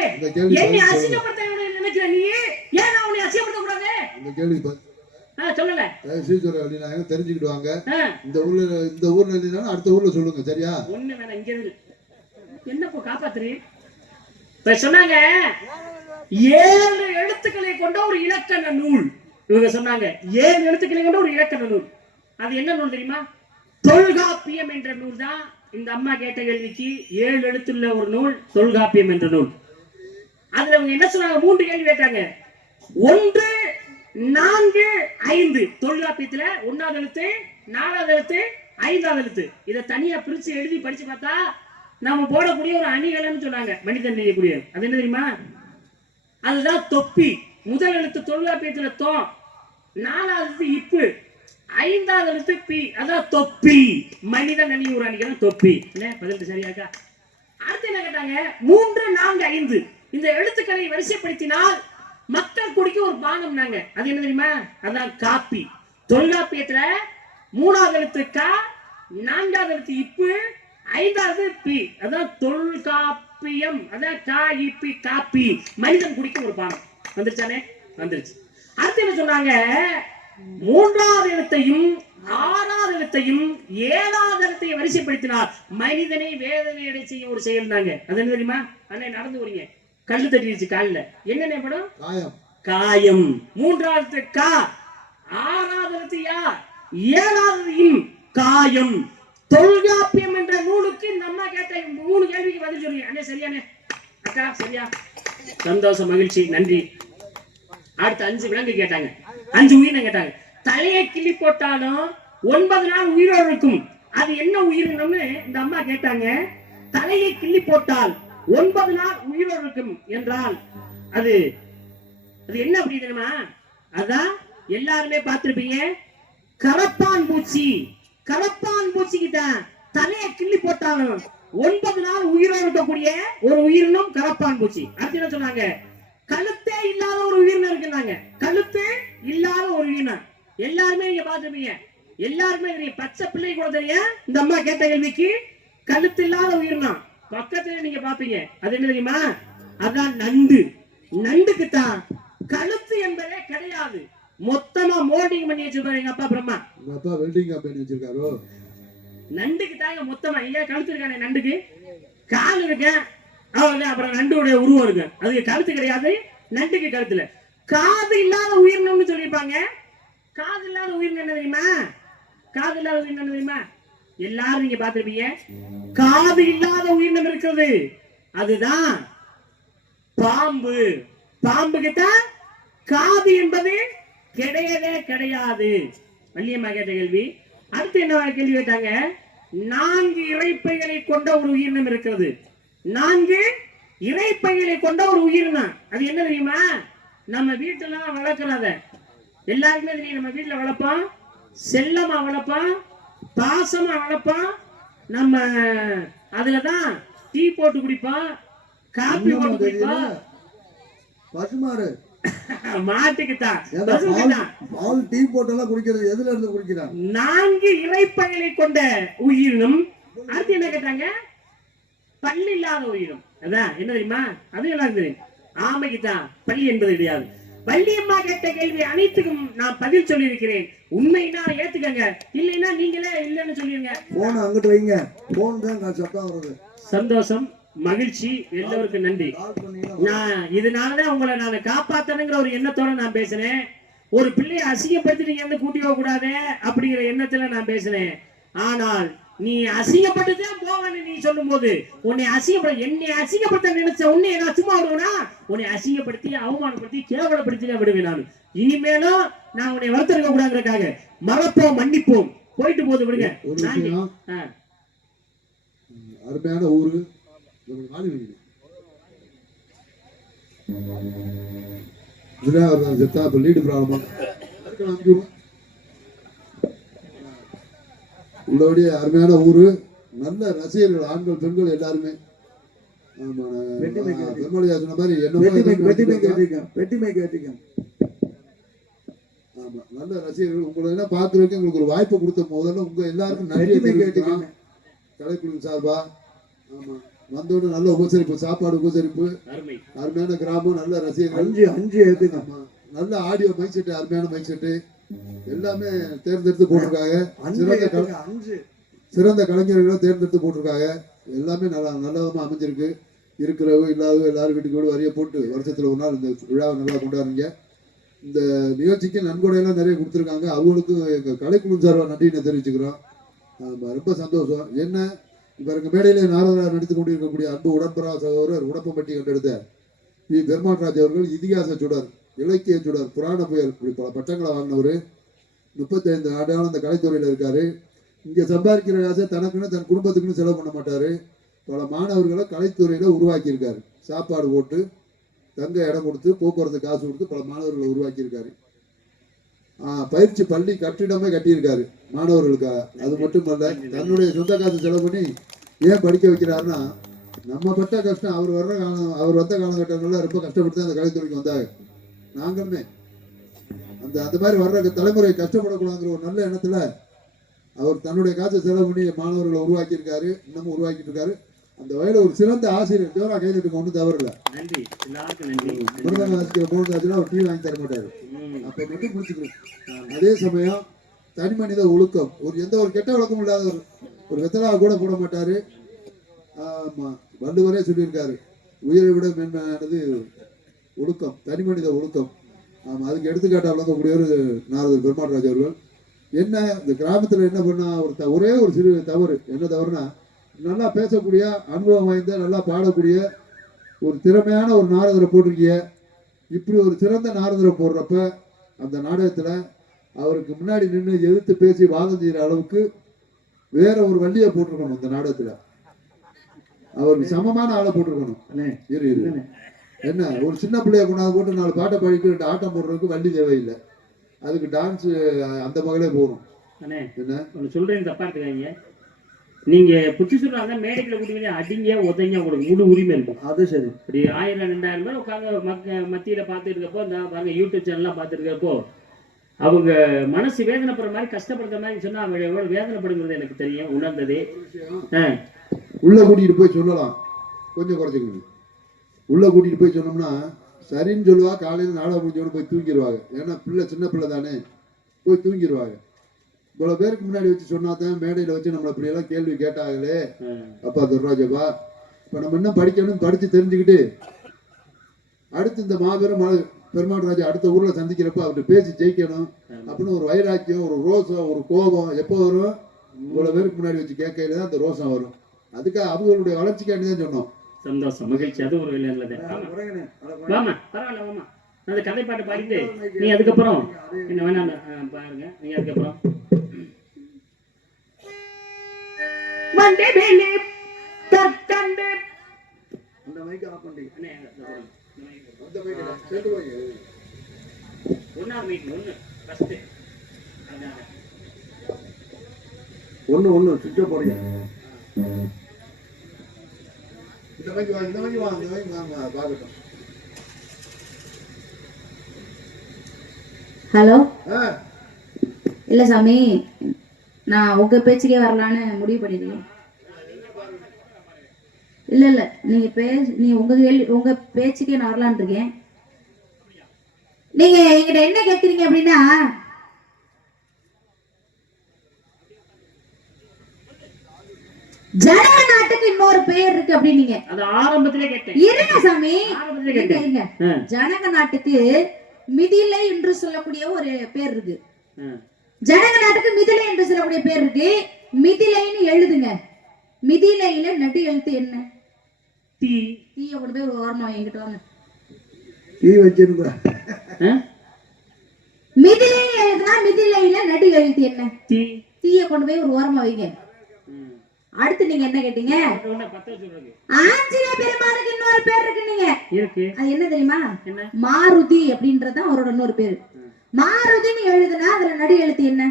என்னை அசிங்கப்படுத்த நினைக்கிற நீ ஏன் அவனை அசிங்கப்படுத்த கூடாது? சொல்லல. தெரிஞ்சுக்கிடுவாங்க. இந்த ஊர்ல இல்லைனாலும் அடுத்த ஊர்ல சொல்லுங்க. சரியா? ஒண்ணு வேணாம். இங்க என்னப்போ காப்பாத்துறீ? இப்ப சொன்னாங்க 7 எழுத்துக்களை கொண்ட ஒரு இலக்கண நூல். இவங்க சொன்னாங்க 7 எழுத்துக்களை கொண்ட ஒரு இலக்கண நூல். அது என்ன நூல் தெரியுமா? தொல்காப்பியம் என்ற நூல் தான். இந்த அம்மா கேட்ட கேள்விக்கு 7 எழுத்துள்ள ஒரு நூல் தொல்காப்பியம் என்ற நூல். அதுல அவங்க என்ன சொன்னாங்க? 3 கேள்வி கேட்டாங்க. 1, 4, 5. தொல்காப்பியத்துல 1வது எழுத்து, 4வது எழுத்து, 5வது எழுத்து. இதை தனியா பிரிச்சு எழுதி படிச்சு பார்த்தா நம்ம போடக்கூடிய ஒரு அணிகலன்னு சொன்னாங்க. மனிதன் செய்யக்கூடிய அது என்ன தெரியுமா? அதுதான் தொப்பி. முதல் எழுத்து தொல்காப்பியத்துல தோ, 4வது எழுத்து இப்பு, 5வது எழுத்து பி. அதான் தொப்பி. மனிதன் அணி ஒரு அணிகலன் தொப்பி. என்ன பதில் சரியாக்கா? அடுத்து என்ன கேட்டாங்க? 3, 4, 5 இந்த எழுத்துக்களை வரிசைப்படுத்தினால் மக்கள் குடிக்க ஒரு பானம்னாங்க. அது என்ன தெரியுமா? அதான் காப்பி. தொல்காப்பியத்துல 3வது எழுத்து கா, 4வது எழுத்து இப்பு, 5வது பி. அதான் தொல்காப்பியம். அதான் கா இப்பி காப்பி. மனிதன் குடிக்க ஒரு பானம். வந்துருச்சானே? வந்துருச்சு. அடுத்து என்ன சொன்னாங்க? 3வது எழுத்தையும் 6வது எழுத்தையும் 7வது எழுத்தையும் வரிசைப்படுத்தினார் மனிதனை வேதனை செய்ய ஒரு செயல்னாங்க. அது என்ன தெரியுமா? அண்ணே நடந்து வரீங்க, கல்லு தட்டிடுச்சு காலில், என்ன படம்? காயம். காயம். 3வது கா, 6வது யா, 7வது காயம். தொல்காப்பியம் என்ற நூலுக்கு இந்த அம்மா கேட்ட 3 கேள்விக்கு பதில் சொல்லுங்க. அண்ணே சரியானே? அக்கா சரியா? சந்தோஷம், மகிழ்ச்சி, நன்றி. அடுத்து 5 விலங்கு கேட்டாங்க, 5 உயிரினம் கேட்டாங்க. தலையை கிள்ளி போட்டாலும் 9 நாள் உயிரோடு இருக்கும். அது என்ன உயிரினம்னு இந்த அம்மா கேட்டாங்க. தலையை கிள்ளி போட்டால் 9 நாள் உயிரோடு இருக்கும் என்றால் அது அது என்ன அப்படி தெரியுமா? அதான் எல்லாருமே பார்த்திருப்பீங்க, கரப்பான் பூச்சி. கரப்பான் பூச்சிக்கு தான் தலையை கிள்ளி போட்டாலும் 9 நாள் உயிரோடு இருக்கக்கூடிய ஒரு உயிரினம் கரப்பான் பூச்சி. அடுத்து என்ன சொன்னாங்க? கழுத்தே இல்லாத ஒரு உயிரினம் இருக்குன்னாங்க. கழுத்து இல்லாத ஒரு உயிரினம் எல்லாருமே நீங்க பார்த்திருப்பீங்க. எல்லாருமே தெரியும். பச்சை பிள்ளை கூட தெரியும். இந்த அம்மா கேட்ட கேள்விக்கு கழுத்து இல்லாத உயிரினம் பக்கத்துல நீங்க பாப்பீங்க. அது என்ன தெரியுமா? அதான் நண்டு. நண்டுக்கு தான் கழுத்து என்பதே கிடையாது. மொத்தமா மோல்டிங் பண்ணி வச்சிருப்பாரு எங்க அப்பா பிரம்மா. உங்க அப்பா வெல்டிங் பண்ணி வச்சிருக்காரோ? நண்டுக்கு தாங்க மொத்தமா. இங்க கழுத்து இருக்கானே நண்டுக்கு, கால் இருக்கு, அவ்வளவுதான். அப்புறம் நண்டுடைய உருவம் இருக்கு, அதுக்கு கழுத்து கிடையாது. நண்டுக்கு கழுத்துல காது இல்லாத உயிரினம்னு சொல்லியிருப்பாங்க. காது இல்லாத உயிரினம் என்ன தெரியுமா? காது இல்லாத உயிரினம் என்ன தெரியுமா? எல்லாரும் நீங்க பார்த்திருப்பீங்க. காது இல்லாத உயிரினம் இருக்கிறது, அதுதான் பாம்பு. பாம்புக்கு தான் காது என்பது கிடையவே கிடையாது. வள்ளியம்மா கேட்ட கேள்வி. அடுத்து என்ன கேள்வி கேட்டாங்க? 4 இறைப்பைகளை கொண்ட ஒரு உயிரினம் இருக்கிறது. 4 இறைப்பைகளை கொண்ட ஒரு உயிரினம். அது என்ன தெரியுமா? நம்ம வீட்டுல வளர்க்கிறத எல்லாருக்குமே தெரியும். நம்ம வீட்டுல வளர்ப்போம், செல்லமா வளர்ப்போம், பாசமா வளர்ப்போம். நம்ம அதுலதான் டீ போட்டு குடிப்போம், காபி போட்டு குடிப்போம். பசுமாடு மாட்டுக்குத்தான் பால் டீ போட்டெல்லாம் குடிக்கிறது எதுல இருந்து குடிக்கிறாங்க? 4 இறைப்பைகளை கொண்ட உயிரினம். அடுத்து என்ன கேட்டாங்க? பல்லு இல்லாத உயிரினம். அதான் என்ன தெரியுமா? அது எல்லாம் தெரியும். ஆமைக்குத்தான் பள்ளி என்பது கிடையாது. வள்ளியம்மா கேட்ட கேள்வி அனைத்துக்கும் நான் பதில் சொல்லி இருக்கிறேன். உண்மைனா ஏத்துக்கங்க, இல்லைன்னா நீங்களே இல்லைன்னு சொல்லிருங்க. போன் அங்கிட்டு வைங்க, போன் தான் சத்தம் வருது. சந்தோஷம், மகிழ்ச்சி, எல்லோருக்கும் நன்றி. நான் இதனாலதான் உங்களை நான் காப்பாத்தணுங்கிற ஒரு எண்ணத்தோட நான் பேசுறேன். ஒரு பிள்ளையை அசிங்கப்படுத்தி நீங்க வந்து கூட்டி போக கூடாது அப்படிங்கிற எண்ணத்துல நான் பேசுறேன். ஆனால் நீ அசிங்கப்பட்டுதான் போவேன்னு நீ சொல்லும் போது உன்னை என்னை அசிங்கப்படுத்த நினைச்ச உன்னை நான் சும்மா விடுவேனா? உன்னை அசிங்கப்படுத்தி அவமானப்படுத்தி கேவலப்படுத்தி விடுவேன். நான் இனிமேலும் நான் உன்னை வருத்தம் கூடாதுக்காக மறப்போம், மன்னிப்போம், போயிட்டு போது விடுங்க. அருமையான ஊரு லீடு ப்ராப்ளம் உள்ளபடியே அருமையான ஊரு, நல்ல ரசிகர்கள், ஆண்கள் பெண்கள் எல்லாருமே. பெருமாளியா சொன்ன மாதிரி ஆமா, நல்ல ரசிகர்கள். உங்களை எல்லாம் பார்க்கறதுக்கு எங்களுக்கு ஒரு வாய்ப்பு கொடுத்த முதல்ல உங்க எல்லாருக்கும் நன்றி தெரிவிக்கிறோம் கலைக்குழு சார்பா. ஆமா, வந்தோட நல்ல உபசரிப்பு, சாப்பாடு உபசரிப்பு, அருமையான கிராமம், நல்ல ரசிகர்கள். ஆமா, நல்ல ஆடியோ மைக் செட்டு, அருமையான மைக் செட்டு எல்லாமே தேர்ந்தெடுத்து போட்டிருக்காங்க. சிறந்த கலைஞர்களை தேர்ந்தெடுத்து போட்டிருக்காங்க. எல்லாமே நல்ல விதமாக அமைஞ்சிருக்கு. இருக்கிறவோ இல்லாதவோ எல்லாரும் வீட்டுக்கு வீடு வரிய போட்டு வருஷத்தில் ஒரு நாள் இந்த விழாவை நல்லா கொண்டாடுறீங்க. இந்த நிகழ்ச்சிக்கு நன்கொடையெல்லாம் நிறைய கொடுத்துருக்காங்க. அவங்களுக்கும் எங்கள் கலைக்குழு சார்பாக நன்றியை தெரிவிச்சுக்கிறோம். ரொம்ப சந்தோஷம். என்ன இப்போ எங்கள் மேடையிலே நாரதராக நடித்து கொண்டிருக்கக்கூடிய அன்பு உடன்பரா சகோதரர் உடப்பம்பட்டி கண்டெடுத்த பி பெருமாள்ராஜ் அவர்கள் இதிகாச சுடர், இலக்கிய சுடர், புராண புயல் இப்படி பல பட்டங்களை வாங்கினவர். 35 ஆண்டாலும் அந்த கலைத்துறையில் இருக்காரு. இங்கே சம்பாதிக்கிற காசை தனக்குன்னு தன் குடும்பத்துக்குன்னு செலவு பண்ண மாட்டார். பல மாணவர்களை கலைத்துறையில் உருவாக்கியிருக்காரு. சாப்பாடு போட்டு தங்க இடம் கொடுத்து போக்குவரத்து காசு கொடுத்து பல மாணவர்களை உருவாக்கியிருக்காரு. பயிற்சி பள்ளி கட்டிடமே கட்டியிருக்காரு மாணவர்களுக்காக. அது மட்டுமல்ல, தன்னுடைய சொந்த காசு செலவு பண்ணி ஏன் படிக்க வைக்கிறாருன்னா, நம்ம பட்ட கஷ்டம் அவர் வந்த காலகட்டங்களில் ரொம்ப கஷ்டப்பட்டு அந்த கலைத்துறைக்கு வந்தாங்க. நாங்களுமே அந்த மாதிரி வர்ற தலைமுறை கஷ்டப்படக்கூடாதுங்கிற ஒரு நல்ல எண்ணத்துல அவர் தன்னுடைய காசை செலவு பண்ணி மாணவர்களை உருவாக்கியிருக்காரு. இன்னமும் உருவாக்கிட்டு இருக்காரு. அந்த வகையில் ஒரு சிறந்த ஆசிரியர். ஜோரா கைதுக்கு ஒன்றும் தவறு இல்லை. மிருதங்க போனதாச்சுன்னா அவர் டிவி வாங்கி தர மாட்டாரு. அப்போ மட்டும் பிடிச்சிக்கணும். அதே சமயம் தனி மனித ஒழுக்கம், எந்த ஒரு கெட்ட ஒழுக்கமும் இல்லாத ஒரு வெத்தலாக கூட போட மாட்டாரு. வள்ளுவரே சொல்லியிருக்காரு, உயிரை விட மேன்மையானது ஒழுக்கம், தனி மனித ஒழுக்கம். அதுக்கு எடுத்துக்காட்டாக விளங்கக்கூடியவர் நாரதர் பெருமாள்ராஜ் அவர்கள். என்ன இந்த கிராமத்தில் என்ன பண்ணா ஒரே ஒரு சிறு தவறு. என்ன தவறுனா, நல்லா பேசக்கூடிய, அனுபவம் வாய்ந்த, நல்லா பாடக்கூடிய ஒரு திறமையான ஒரு நாரதரை போட்டிருக்கிய. இப்படி ஒரு சிறந்த நாரதரை போடுறப்ப அந்த நாடகத்தில் அவருக்கு முன்னாடி நின்று எதிர்த்து பேசி வாதம் செய்கிற அளவுக்கு வேற ஒரு வள்ளியை போட்டிருக்கணும். இந்த நாடகத்தில் அவருக்கு சமமான ஆளை போட்டிருக்கணும். என்ன ஒரு சின்ன பிள்ளைய கொண்டாந்து போட்டு 4 பாட்டை பாடிட்டு 2 ஆட்டம் போடுறதுக்கு வள்ளி தேவையில்லை. அதுக்கு டான்ஸ் அந்த மகளே போகணும். என்ன ஒன்று சொல்றேன், தப்பா எடுத்துக்காதீங்க. நீங்க புத்தி சொல்றாங்க மேடைக்குள்ள கூட்டிங்க அடிங்க உதைங்க, உங்களுக்கு முழு உரிமை இருக்கும். அது சரி. இப்படி 1000-2000 பேர் உட்காந்து மத்தியில பார்த்துட்டு இருக்கப்போ, இந்த பாருங்க யூடியூப் சேனல்லாம் பார்த்துட்டு இருக்கப்போ அவங்க மனசு வேதனைப்படுற மாதிரி கஷ்டப்படுற மாதிரி சொன்னா அவங்க எவ்வளவு வேதனைப்படுங்கிறது எனக்கு தெரியும், உணர்ந்தது. உள்ள கூட்டிட்டு போய் சொல்லலாம், கொஞ்சம் குறைச்சிக்கணும். உள்ள கூட்டிட்டு போய் சொன்னோம்னா சரின்னு சொல்லுவா. காலையில் நாடகம் முடிஞ்சோன்னு போய் தூங்கிடுவாங்க. ஏன்னா பிள்ளை சின்ன பிள்ளை தானே, போய் தூங்கிடுவாங்க. இவ்வளவு பேருக்கு முன்னாடி வச்சு சொன்னாதான் மேடையில வச்சு நம்மளை இப்படியெல்லாம் கேள்வி கேட்டாங்களே அப்பா துர்ராஜப்பா, இப்ப நம்ம இன்னும் படிக்கணும், படிச்சு தெரிஞ்சுக்கிட்டு அடுத்து இந்த மாபெரும் பெருமாள்ராஜா அடுத்த ஊர்ல சந்திக்கிறப்ப அவர்கிட்ட பேசி ஜெயிக்கணும் அப்படின்னு ஒரு வைராக்கியம், ஒரு ரோசம், ஒரு கோபம் எப்போ வரும்? இவ்வளவு பேருக்கு முன்னாடி வச்சு கேட்கையில தான் அந்த ரோசம் வரும். அதுக்காக அவங்களுடைய வளர்ச்சிக்காண்டி தான் சொன்னோம். சந்தோஷம், மகிழ்ச்சி. அது ஒரு நல்லது. வாமா, பரவாயில்ல வாமா. அந்த கதை பாட்டு பாடிட்டு நீ அதுக்கப்புறம் என்ன வேணா பாருங்க. நீங்க அதுக்கப்புறம் வந்தே வேலே தக்கண்டே அந்த மைக் ஆஃப் பண்ணி அண்ணே அந்த மைக் செட்டு போய் ஒண்ணா மீட் ஒண்ணு ஃபர்ஸ்ட் ஒண்ணு சுத்த போறீங்க. இந்த மைக் வாங்க பாக்கட்டும். ஹலோ, இல்ல சாமி, நான் உங்க பேச்சுக்கே வரலான்னு முடிவு பண்ணிருக்கேன். இல்ல நீ உங்க பேச்சுக்கே நான் வரலான்னு இருக்கேன். நீங்க என்கிட்ட என்ன கேக்குறீங்க அப்படின்னா, ஜனக நாட்டுக்கு இன்னொரு பெயர் இருக்கு அப்படின்னீங்க. அது ஆரம்பத்திலே கேட்டேன். இருங்க சாமி, ஆரம்பத்திலே கேட்டேன். ஜனக நாட்டுக்கு மிதிலை என்று சொல்லக்கூடிய ஒரு பேர் இருக்கு. ஜனக நாட்டுக்கு மிதிலை என்று சொல்லக்கூடிய பேர் இருக்கு. மிதிலைன்னு எழுதுங்க. மிதிலையில நடு எழுத்து என்ன? தீ. தீய கொண்டு போய் ஒரு ஓரமா என்கிட்ட வாங்க. தீ வச்சிருங்க. மிதிலை எழுதுனா மிதிலையில நடு எழுத்து என்ன? தீ. தீய கொண்டு போய் ஒரு ஓரமா வைங்க. அடுத்து நீங்க என்ன கேட்டீங்க? ஆஞ்சநேய பெருமானுக்கு இன்னொரு பேர் இருக்கு. நீங்க இருக்கு, அது என்ன தெரியுமா? மாருதி அப்படின்றது அவரோட இன்னொரு பேரு. மாருதின்னு எழுதுனா அதுல நடு எழுத்து என்ன?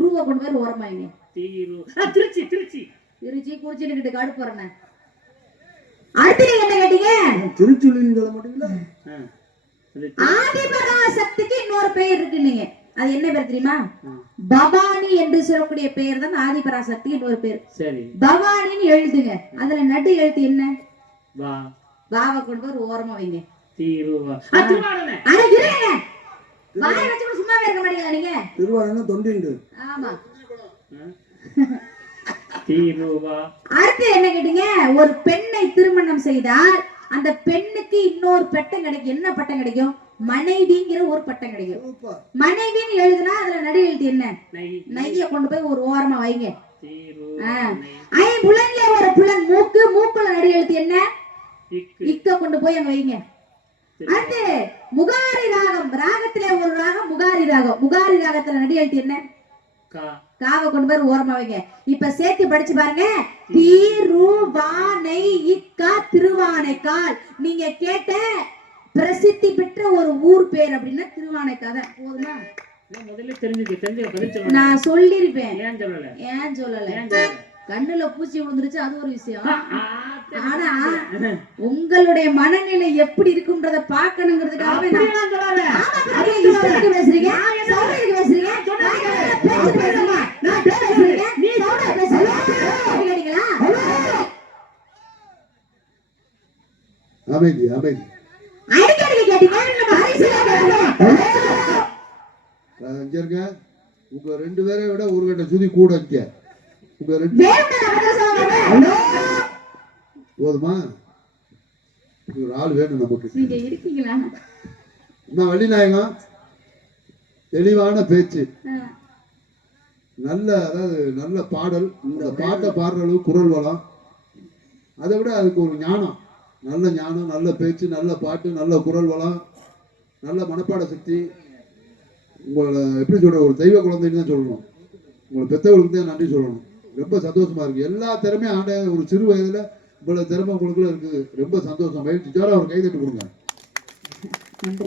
ரூவ கொண்டு போய் ஓரமா வைங்க. திருச்சி. திருச்சி குறிச்சிட்டு காடு போறேன். அடுத்து நீங்க என்ன கேட்டீங்க? திருச்சி சொல்ல மாட்டீங்களா? ஆதிபராசக்திக்கு இன்னொரு பெயர் இருக்கு. நீங்க அது என்ன பேர் தெரியுமா? பவானி என்று சொல்லக்கூடிய பெயர் தான் ஆதிபராசக்தி இன்னொரு பேர். சரி, பவானின்னு எழுதுங்க. அதுல நடு எழுத்து என்ன? வா. வாவை கொண்டு போய் ஒரு ஓரமா வைங்க. வாயை வச்சு சும்மாவே இருக்க மாட்டீங்களா நீங்க? திருவாரூர்னா தொண்டிண்டு. ஆமா. தீருவா. அடுத்து என்ன கேட்டீங்க? ஒரு பெண்ணை திருமணம் செய்தால் அந்த பெண்ணுக்கு இன்னொரு பட்டம் கிடைக்கும். என்ன பட்டம் கிடைக்கும்? மனைவிங்கிற ஒரு பட்டம் கிடைக்கும். சூப்பர். மனைவின்னு எழுதுனா அதுல நடு எழுத்து என்ன? நை. நைய கொண்டு போய் ஒரு ஓரமா வைங்க. தீருவா. ஐம்புலன்ல ஒரு புலன் மூக்கு, மூக்குல நடு எழுத்து என்ன? இக்கு. இக்க கொண்டு போய் அங்க வைங்க. அடுத்து முகாரி ராகம். ராகத்திலே ஒரு ராகம் முகாரி ராகம். முகாரி ராகத்துல நடு எழுத்து என்ன? கா. காவை கொண்டு போய் ஓரமா வைங்க. இப்ப சேர்த்து படிச்சு பாருங்க. திருவானை இக்கா திருவானைக்கால். நீங்க கேட்ட பிரசித்தி பெற்ற ஒரு ஊர் பேர் அப்படின்னா திருவானைக்கால் தான். போதுமா? நான் முதல்ல தெரிஞ்சு பதில் சொல்லணும். நான் சொல்லிருப்பேன். ஏன் சொல்லல? ஏன் சொல்லல? ஏன் சொல்லல? கண்ணுல பூச்சி விழுந்துருச்சு, அது ஒரு விஷயம். ஆனா தெரிஞ்சு. உங்களுடைய மனநிலை எப்படி இருக்கும்ன்றத பாக்கணுங்கிறதுக்காகவே நான் அப்படியெல்லாம் சொல்லாத. ஆமா, இஷ்டத்துக்கு பேசுறீங்க, சௌகரியத்துக்கு பேசுறீங்க, பேச்சு பேசுறீங்க, நான் பேசுறீங்க, நீ சௌடா பேசுறீங்க. அப்படி கேட்டீங்களா? அமைதி அமைதி. அடிக்கடி கேட்டீங்க, அரிசியா கேட்டீங்க. இங்க இருங்க. உங்க 2 பேரை விட ஒரு கட்ட சுதி கூட இங்க. உங்க 2 வேணும்னா நான் சொல்றேன். போதுமா? ஒரு ஆள் வேணும் நமக்கு. நீங்க இருக்கீங்களா? அம்மா வள்ளிநாயகம், தெளிவான பேச்சு, நல்ல அதாவது நல்ல பாடல். இந்த பாட்டை பாடுற அளவு குரல் வளம், அதை விட அதுக்கு ஒரு ஞானம், நல்ல ஞானம், நல்ல பேச்சு, நல்ல பாட்டு, நல்ல குரல் வளம், நல்ல மனப்பாட சக்தி. உங்களை எப்படி சொல்ற, ஒரு தெய்வ குழந்தைன்னு தான் சொல்லணும். உங்களை பெற்றவங்களுக்கு தான் நன்றி சொல்லணும். ரொம்ப சந்தோஷமா இருக்கு. எல்லா திறமையும் ஆண்ட ஒரு சிறு வயதுல இவ்வளவு திறமை உங்களுக்குள்ள இருக்கு. ரொம்ப சந்தோஷம். மகிழ்ச்சி. ஜோரா ஒரு கைதட்டு கொடுங்க.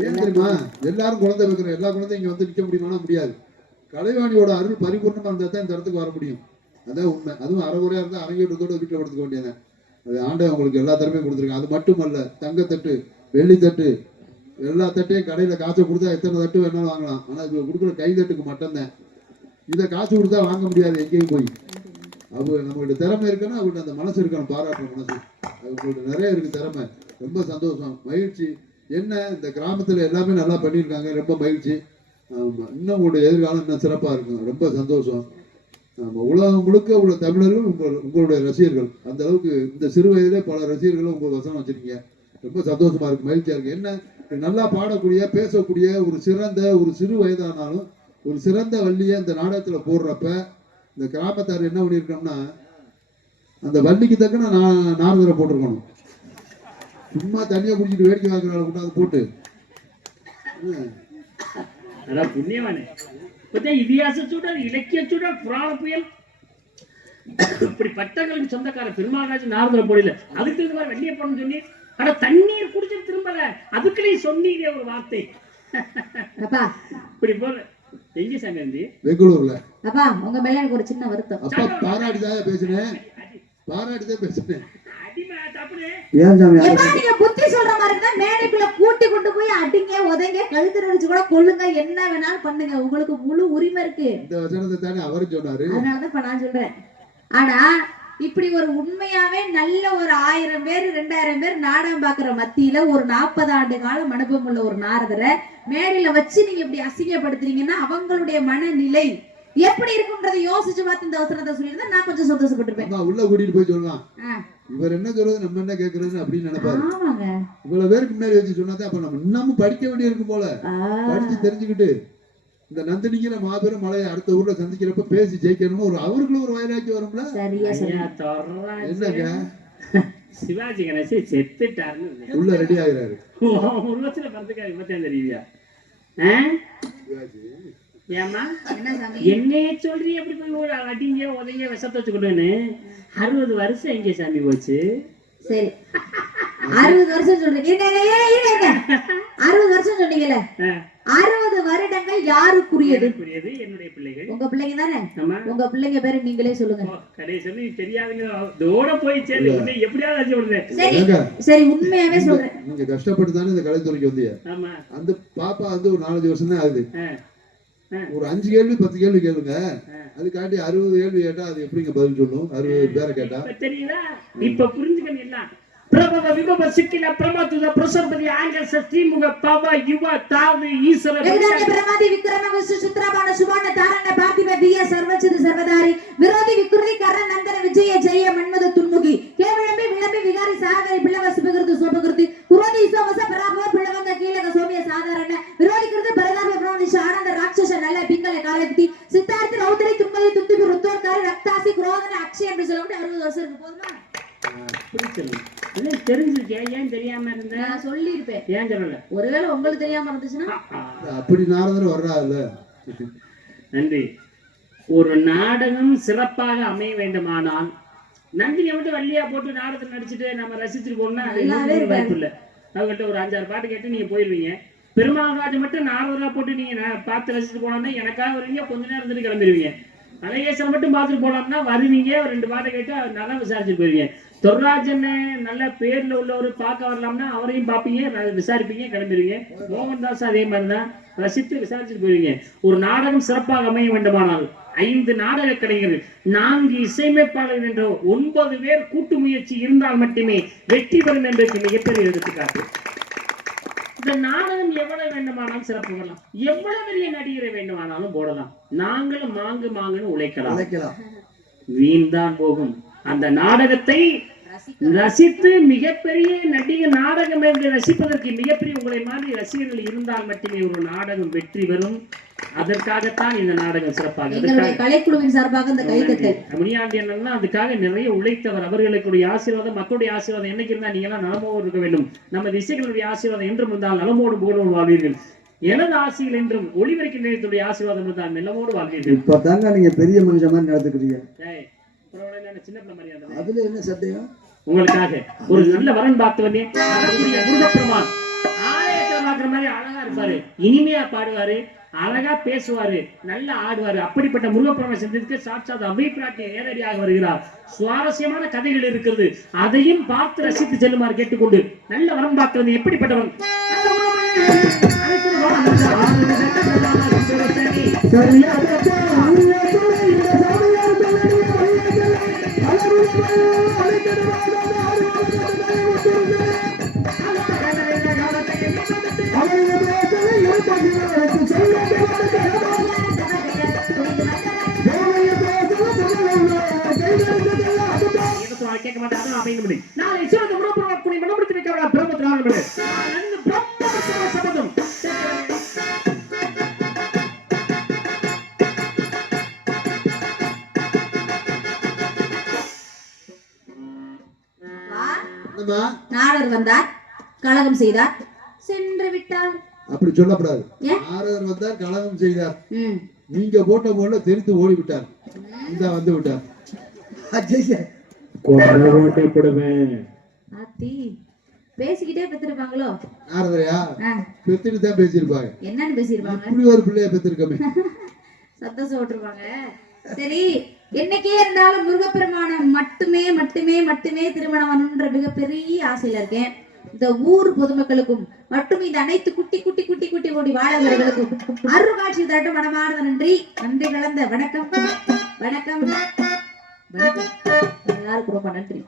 ஏன் தெரியுமா? எல்லாரும் குழந்தை வைக்கிற எல்லா குழந்தையும் இங்க வந்து நிக்க முடியுமானா முடியாது. கலைவாணியோட அருள் பரிபூர்ணமா இருந்தா தான் இந்த இடத்துக்கு வர முடியும். அதான் உண்மை. அதுவும் அரைகுறையா இருந்தா அரங்கேற்றத்தோட வீட்டுல படுத்துக்க வேண்டியது. அது ஆண்டவன் உங்களுக்கு எல்லா திறமையும் கொடுத்துருக்காங்க. அது மட்டுமல்ல, தங்கத்தட்டு, வெள்ளித்தட்டு, எல்லா தட்டையும் கடையில காசு கொடுத்தா எத்தனை தட்டு வேணாலும் வாங்கலாம். ஆனா இதுல கொடுக்குற கைதட்டுக்கு மட்டும்தான். இதை காசு கொடுத்தா வாங்க முடியாது எங்கேயும் போய். அவங்க நம்மகிட்ட திறமை இருக்குன்னா அவங்கள்ட்ட அந்த மனசு இருக்கணும், பாராட்டுற மனசு. அது உங்கள்ட்ட நிறைய இருக்கு திறமை. ரொம்ப சந்தோஷம், மகிழ்ச்சி. என்ன இந்த கிராமத்துல எல்லாமே நல்லா பண்ணியிருக்காங்க. ரொம்ப மகிழ்ச்சி. இன்னும் உங்களுடைய எதிர்காலம் இன்னும் சிறப்பா இருக்கும். ரொம்ப சந்தோஷம். உலகம் முழுக்க உள்ள தமிழர்கள் உங்களுடைய ரசிகர்கள். அந்த அளவுக்கு இந்த சிறு வயதிலே பல ரசிகர்களும் உங்கள் வசனம் வச்சிருக்கீங்க. ரொம்ப சந்தோஷமா இருக்கு, மகிழ்ச்சியா இருக்கு. என்ன நல்லா பாடக்கூடிய, பேசக்கூடிய ஒரு சிறந்த ஒரு சிறு வயதானாலும் ஒரு சிறந்த வள்ளியை இந்த நாடகத்துல போடுறப்ப இந்த கிராமத்தார் என்ன பண்ணியிருக்கோம்னா, அந்த வள்ளிக்கு தக்கன நாரதரை போட்டிருக்கணும். சும்மா தண்ணியை குடிச்சிட்டு வேடிக்கை வாங்குறாங்க கொண்டாந்து போட்டு. அதான் புண்ணியவானே. இப்பதான் இதிகாச சூழல், இலக்கிய சூழல், புராண புயல், இப்படி பட்டங்களுக்கு சொந்தக்கார பெருமாள்ராஜ் நாரதரை போடல. அதுக்கு இந்த மாதிரி வெள்ளிய போடணும்னு சொல்லி, ஆனா தண்ணீர் குடிச்சிட்டு திரும்பல. அதுக்குள்ளேயும் சொன்னீங்க ஒரு வார்த்தை. அப்பா இப்படி போல எங்க சங்கந்தி? பெங்களூர்ல. அப்பா உங்க மேல எனக்கு ஒரு சின்ன வருத்தம். அப்பா பாராட்டிதான் பேசுனேன், பாராட்டிதான் பேசுனேன். அடிமை தப்புனே. ஏன் சாமி எப்பா நீங்க புத்தி சொல்ற மாதிரி இருந்தா மேடைக்குள்ள கூட்டி கொண்டு போய் அடிங்க, உதைங்க, கழுத்து நடிச்சு கூட கொல்லுங்க, என்ன வேணாலும் பண்ணுங்க. உங்களுக்கு முழு உரிமை இருக்கு. இந்த வசனத்தை தானே அவரு சொன்னாரு. அதனாலதான் இப்ப நான் சொல்றேன். ஆனா இப்படி ஒரு உண்மையாவே நல்ல ஒரு 1000 பேர் 2000 பேர் நாடகம் பாக்குற மத்தியில ஒரு 40 ஆண்டு காலம் அனுபவம் உள்ள ஒரு நாரதரை மேடையில வச்சு நீங்க இப்படி அசிங்கப்படுத்துறீங்கன்னா அவங்களுடைய மனநிலை எப்படி இருக்கும்ன்றதை யோசிச்சு பார்த்து இந்த அவசரத்தை சொல்லியிருந்தா நான் கொஞ்சம் சந்தோஷப்பட்டிருப்பேன். உள்ள கூட்டிட்டு போய் சொல்லலாம், இவர் என்ன சொல்றது நம்ம என்ன கேட்கறது அப்படின்னு நினைப்பாரு. ஆமாங்க, இவ்வளவு பேருக்கு முன்னாடி வச்சு சொன்னாதான் அப்ப நம்ம இன்னமும் படிக்க வேண்டிய இருக்கும் போல. படிச்சு தெரிஞ்சுக்கிட்டு இந்த நந்தினிங்கிற மாபெரும் மலையை அடுத்த ஊர்ல சந்திக்கிறப்ப பேசி ஜெயிக்கணும். ஒரு அவர்களும் ஒரு வயலாக்கி வரும்ல. சரியா என்னங்க சிவாஜி கணேசி செத்துட்டாருன்னு உள்ள ரெடி ஆகிறாரு. உருவத்துல பறந்துக்காரு. இப்பதான் தெரியுதா? ஏமா என்னைய சொல்றீ அப்படி போய் அடிங்க உதங்க விஷத்தை வச்சுக்கிட்டேன்னு? 60 வருஷம் எங்க சாமி போச்சு? சரி 60 வருஷம் சொல்றீங்க. 60 வருஷம் சொன்னீங்கல்ல, 60 வருடங்கள் யாருக்குரியது? என்னுடைய பிள்ளைகள். உங்க பிள்ளைங்க தானே? உங்க பிள்ளைங்க பேரு நீங்களே சொல்லுங்க. கடைசி தெரியாதுங்க போய் சேர்ந்து எப்படியாவது. சரி சரி உண்மையாவே சொல்றேன். நீங்க கஷ்டப்பட்டு தானே இந்த கலைத்துறைக்கு வந்தீங்க. அந்த பாப்பா வந்து ஒரு 4 வருஷம் தான் ஆகுது. ஒரு 5 கேள்வி 10 கேள்வி கேளுங்க. அதுக்காண்டி 60 கேள்வி கேட்டா அது எப்படிங்க பதில் சொல்லும்? 60 பேரை கேட்டா தெரியல. இப்ப புரிஞ்சுக்கணும் எல்லாம். பிரபவ விபவ சிக்கில பிரமாத்துத பிரசர்பதி ஆங்கல் ஸ்ரீமுக பவ யுவ தாவு ஈஸ்வர வேதாந்த பிரமாதி விக்ரம விசு சுத்ரபான சுபான தாரண பார்த்திப விய சர்வச்சித சர்வதாரி விரோதி விக்ருதி கரண நந்தன மீனாட்சி என்று சொல்லக்கூடிய 60 வருஷம் இருக்கு போதுமா? அப்படி சொல்லு. அது தெரிஞ்சிருக்கேன், ஏன் தெரியாம இருந்த? நான் சொல்லியிருப்பேன். ஏன் சொல்லல? ஒருவேளை உங்களுக்கு தெரியாம இருந்துச்சுன்னா அப்படி நாரதர் வர்றாருல்ல. நன்றி. ஒரு நாடகம் சிறப்பாக அமைய வேண்டுமானால் நந்தினியை மட்டும் வள்ளியா போட்டு நாடகத்தில் நடிச்சுட்டு நம்ம ரசிச்சுட்டு போனா வாய்ப்பு இல்லை. அவங்ககிட்ட ஒரு 5-6 பாட்டு கேட்டு நீங்க போயிருவீங்க. பெருமாள்ராஜ் மட்டும் நாரதரா போட்டு நீங்க பார்த்து ரசிச்சுட்டு போனோம்னா எனக்காக வருவீங்க, கொஞ்ச நேரம் இருந்துட்டு கிளம்பிடுவீங்க. மலையேசன் மட்டும் பார்த்துட்டு போனோம்னா வருவீங்க, ஒரு 2 பாட்டை கேட்டு நல்லா விசாரிச்சுட்டு போயிருவீங்க. தொர்ராஜன் நல்ல பேர்ல உள்ளவர் பார்க்க வரலாம்னா அவரையும் பார்ப்பீங்க, விசாரிப்பீங்க, கிளம்பிடுவீங்க. மோகன்தாஸ் அதே மாதிரிதான் ரசித்து விசாரிச்சுட்டு போயிருவீங்க. ஒரு நாடகம் சிறப்பாக அமைய வேண்டுமானால் 5 நாடக கலைஞர்கள், 4 இசையமைப்பாளர்கள் என்ற 9 பேர் கூட்டு முயற்சி இருந்தால் மட்டுமே வெற்றி பெறும் என்பதற்கு மிகப்பெரிய எடுத்துக்காட்டு. இந்த நாடகம் எவ்வளவு வேண்டுமானாலும் சிறப்பு வரலாம், எவ்வளவு பெரிய நடிகரை வேண்டுமானாலும் போடலாம். நாங்களும் மாங்குன்னு உழைக்கலாம், வீண் தான் போகும். அந்த நாடகத்தை ரசித்து மிகப்பெரிய நடிகர் நாடகம் என்று ரசிப்பதற்கு மிகப்பெரிய உங்களை மாதிரி ரசிகர்கள் இருந்தால் மட்டுமே ஒரு நாடகம் வெற்றி பெறும். அதற்காகத்தான் இந்த நாடகம் சிறப்பாக கலைக்குழுவின் சார்பாக இந்த கைதட்டல் முனியாண்டி அண்ணன் அதுக்காக நிறைய உழைத்தவர். அவர்களுடைய ஆசீர்வாதம், மக்களுடைய ஆசீர்வாதம் என்னைக்கு இருந்தா நீங்க எல்லாம் நலமோடு இருக்க வேண்டும். நம்ம திசைகளுடைய ஆசீர்வாதம் என்றும் இருந்தால் நலமோடு புகழோடு வாழ்வீர்கள். எனது ஆசைகள் என்றும் ஒளிவரைக்கு நிலையத்துடைய ஆசீர்வாதம் இருந்தால் மெல்லமோடு வாழ்வீர்கள். இப்பதாங்க நீங்க பெரிய மனுஷன் மாதிரி நடந்துக்கிறீங்க. சின்ன பிள்ளை மாதிரி அதுல என்ன சந்தேகம்? உங்களுக்காக ஒரு நல்ல வரன் பார்த்து வந்தேன். முருகப்பெருமான் ஆலயத்துல பாக்குற மாதிரி அழகா இருப்பாரு, இனிமையா பாடுவாரு, அழகா பேசுவாரு, நல்லா ஆடுவாரு. அப்படிப்பட்ட முருகப்பெருமானை சந்தித்து சாட்சாத் அபய பிராட்டி நேரடியாக வருகிறார். சுவாரஸ்யமான கதைகள் இருக்கிறது, அதையும் பார்த்து ரசித்து செல்லுமாறு கேட்டுக்கொண்டு நல்ல வரம் பார்த்து வந்து எப்படிப்பட்டவன் கேட்க மாட்டேன். நாளை சிறந்த முருகப்பெருமானை மனப்படுத்தி வைக்க பிரம்மத்தினால சபதம் நாரதர் வந்தார், கலகம் செய்தார், சென்று விட்டார். அப்படி சொல்லக்கூடாது. நாரதர் வந்தார், கலகம் செய்தார், நீங்க போட்ட போல தெரிந்து ஓடி விட்டார், இந்த வந்து விட்டார். பேசிக்கிட்டே பெத்திருப்பாங்களோ நாரதரையா? பெத்துட்டு தான் பேசியிருப்பாங்க. என்னன்னு பேசியிருப்பாங்க? இப்படி ஒரு பிள்ளைய பெத்திருக்கமே சத்தம் போட்டிருப்பாங்க. சரி, என்னைக்கே இருந்தாலும் முருகப்பெருமான மட்டுமே மட்டுமே மட்டுமே திருமணம் பண்ணணுன்ற மிகப்பெரிய ஆசையில இருக்கேன். இந்த ஊர் பொதுமக்களுக்கும் மற்றும் இந்த அனைத்து குட்டி குட்டி குட்டி குட்டி ஓடி வாழவர்களுக்கும் அருள்காட்சி தரட்டும். மனமார்ந்த நன்றி, நன்றி கலந்த வணக்கம் வணக்கம் வணக்கம். எல்லாருக்கும் ரொம்ப நன்றி.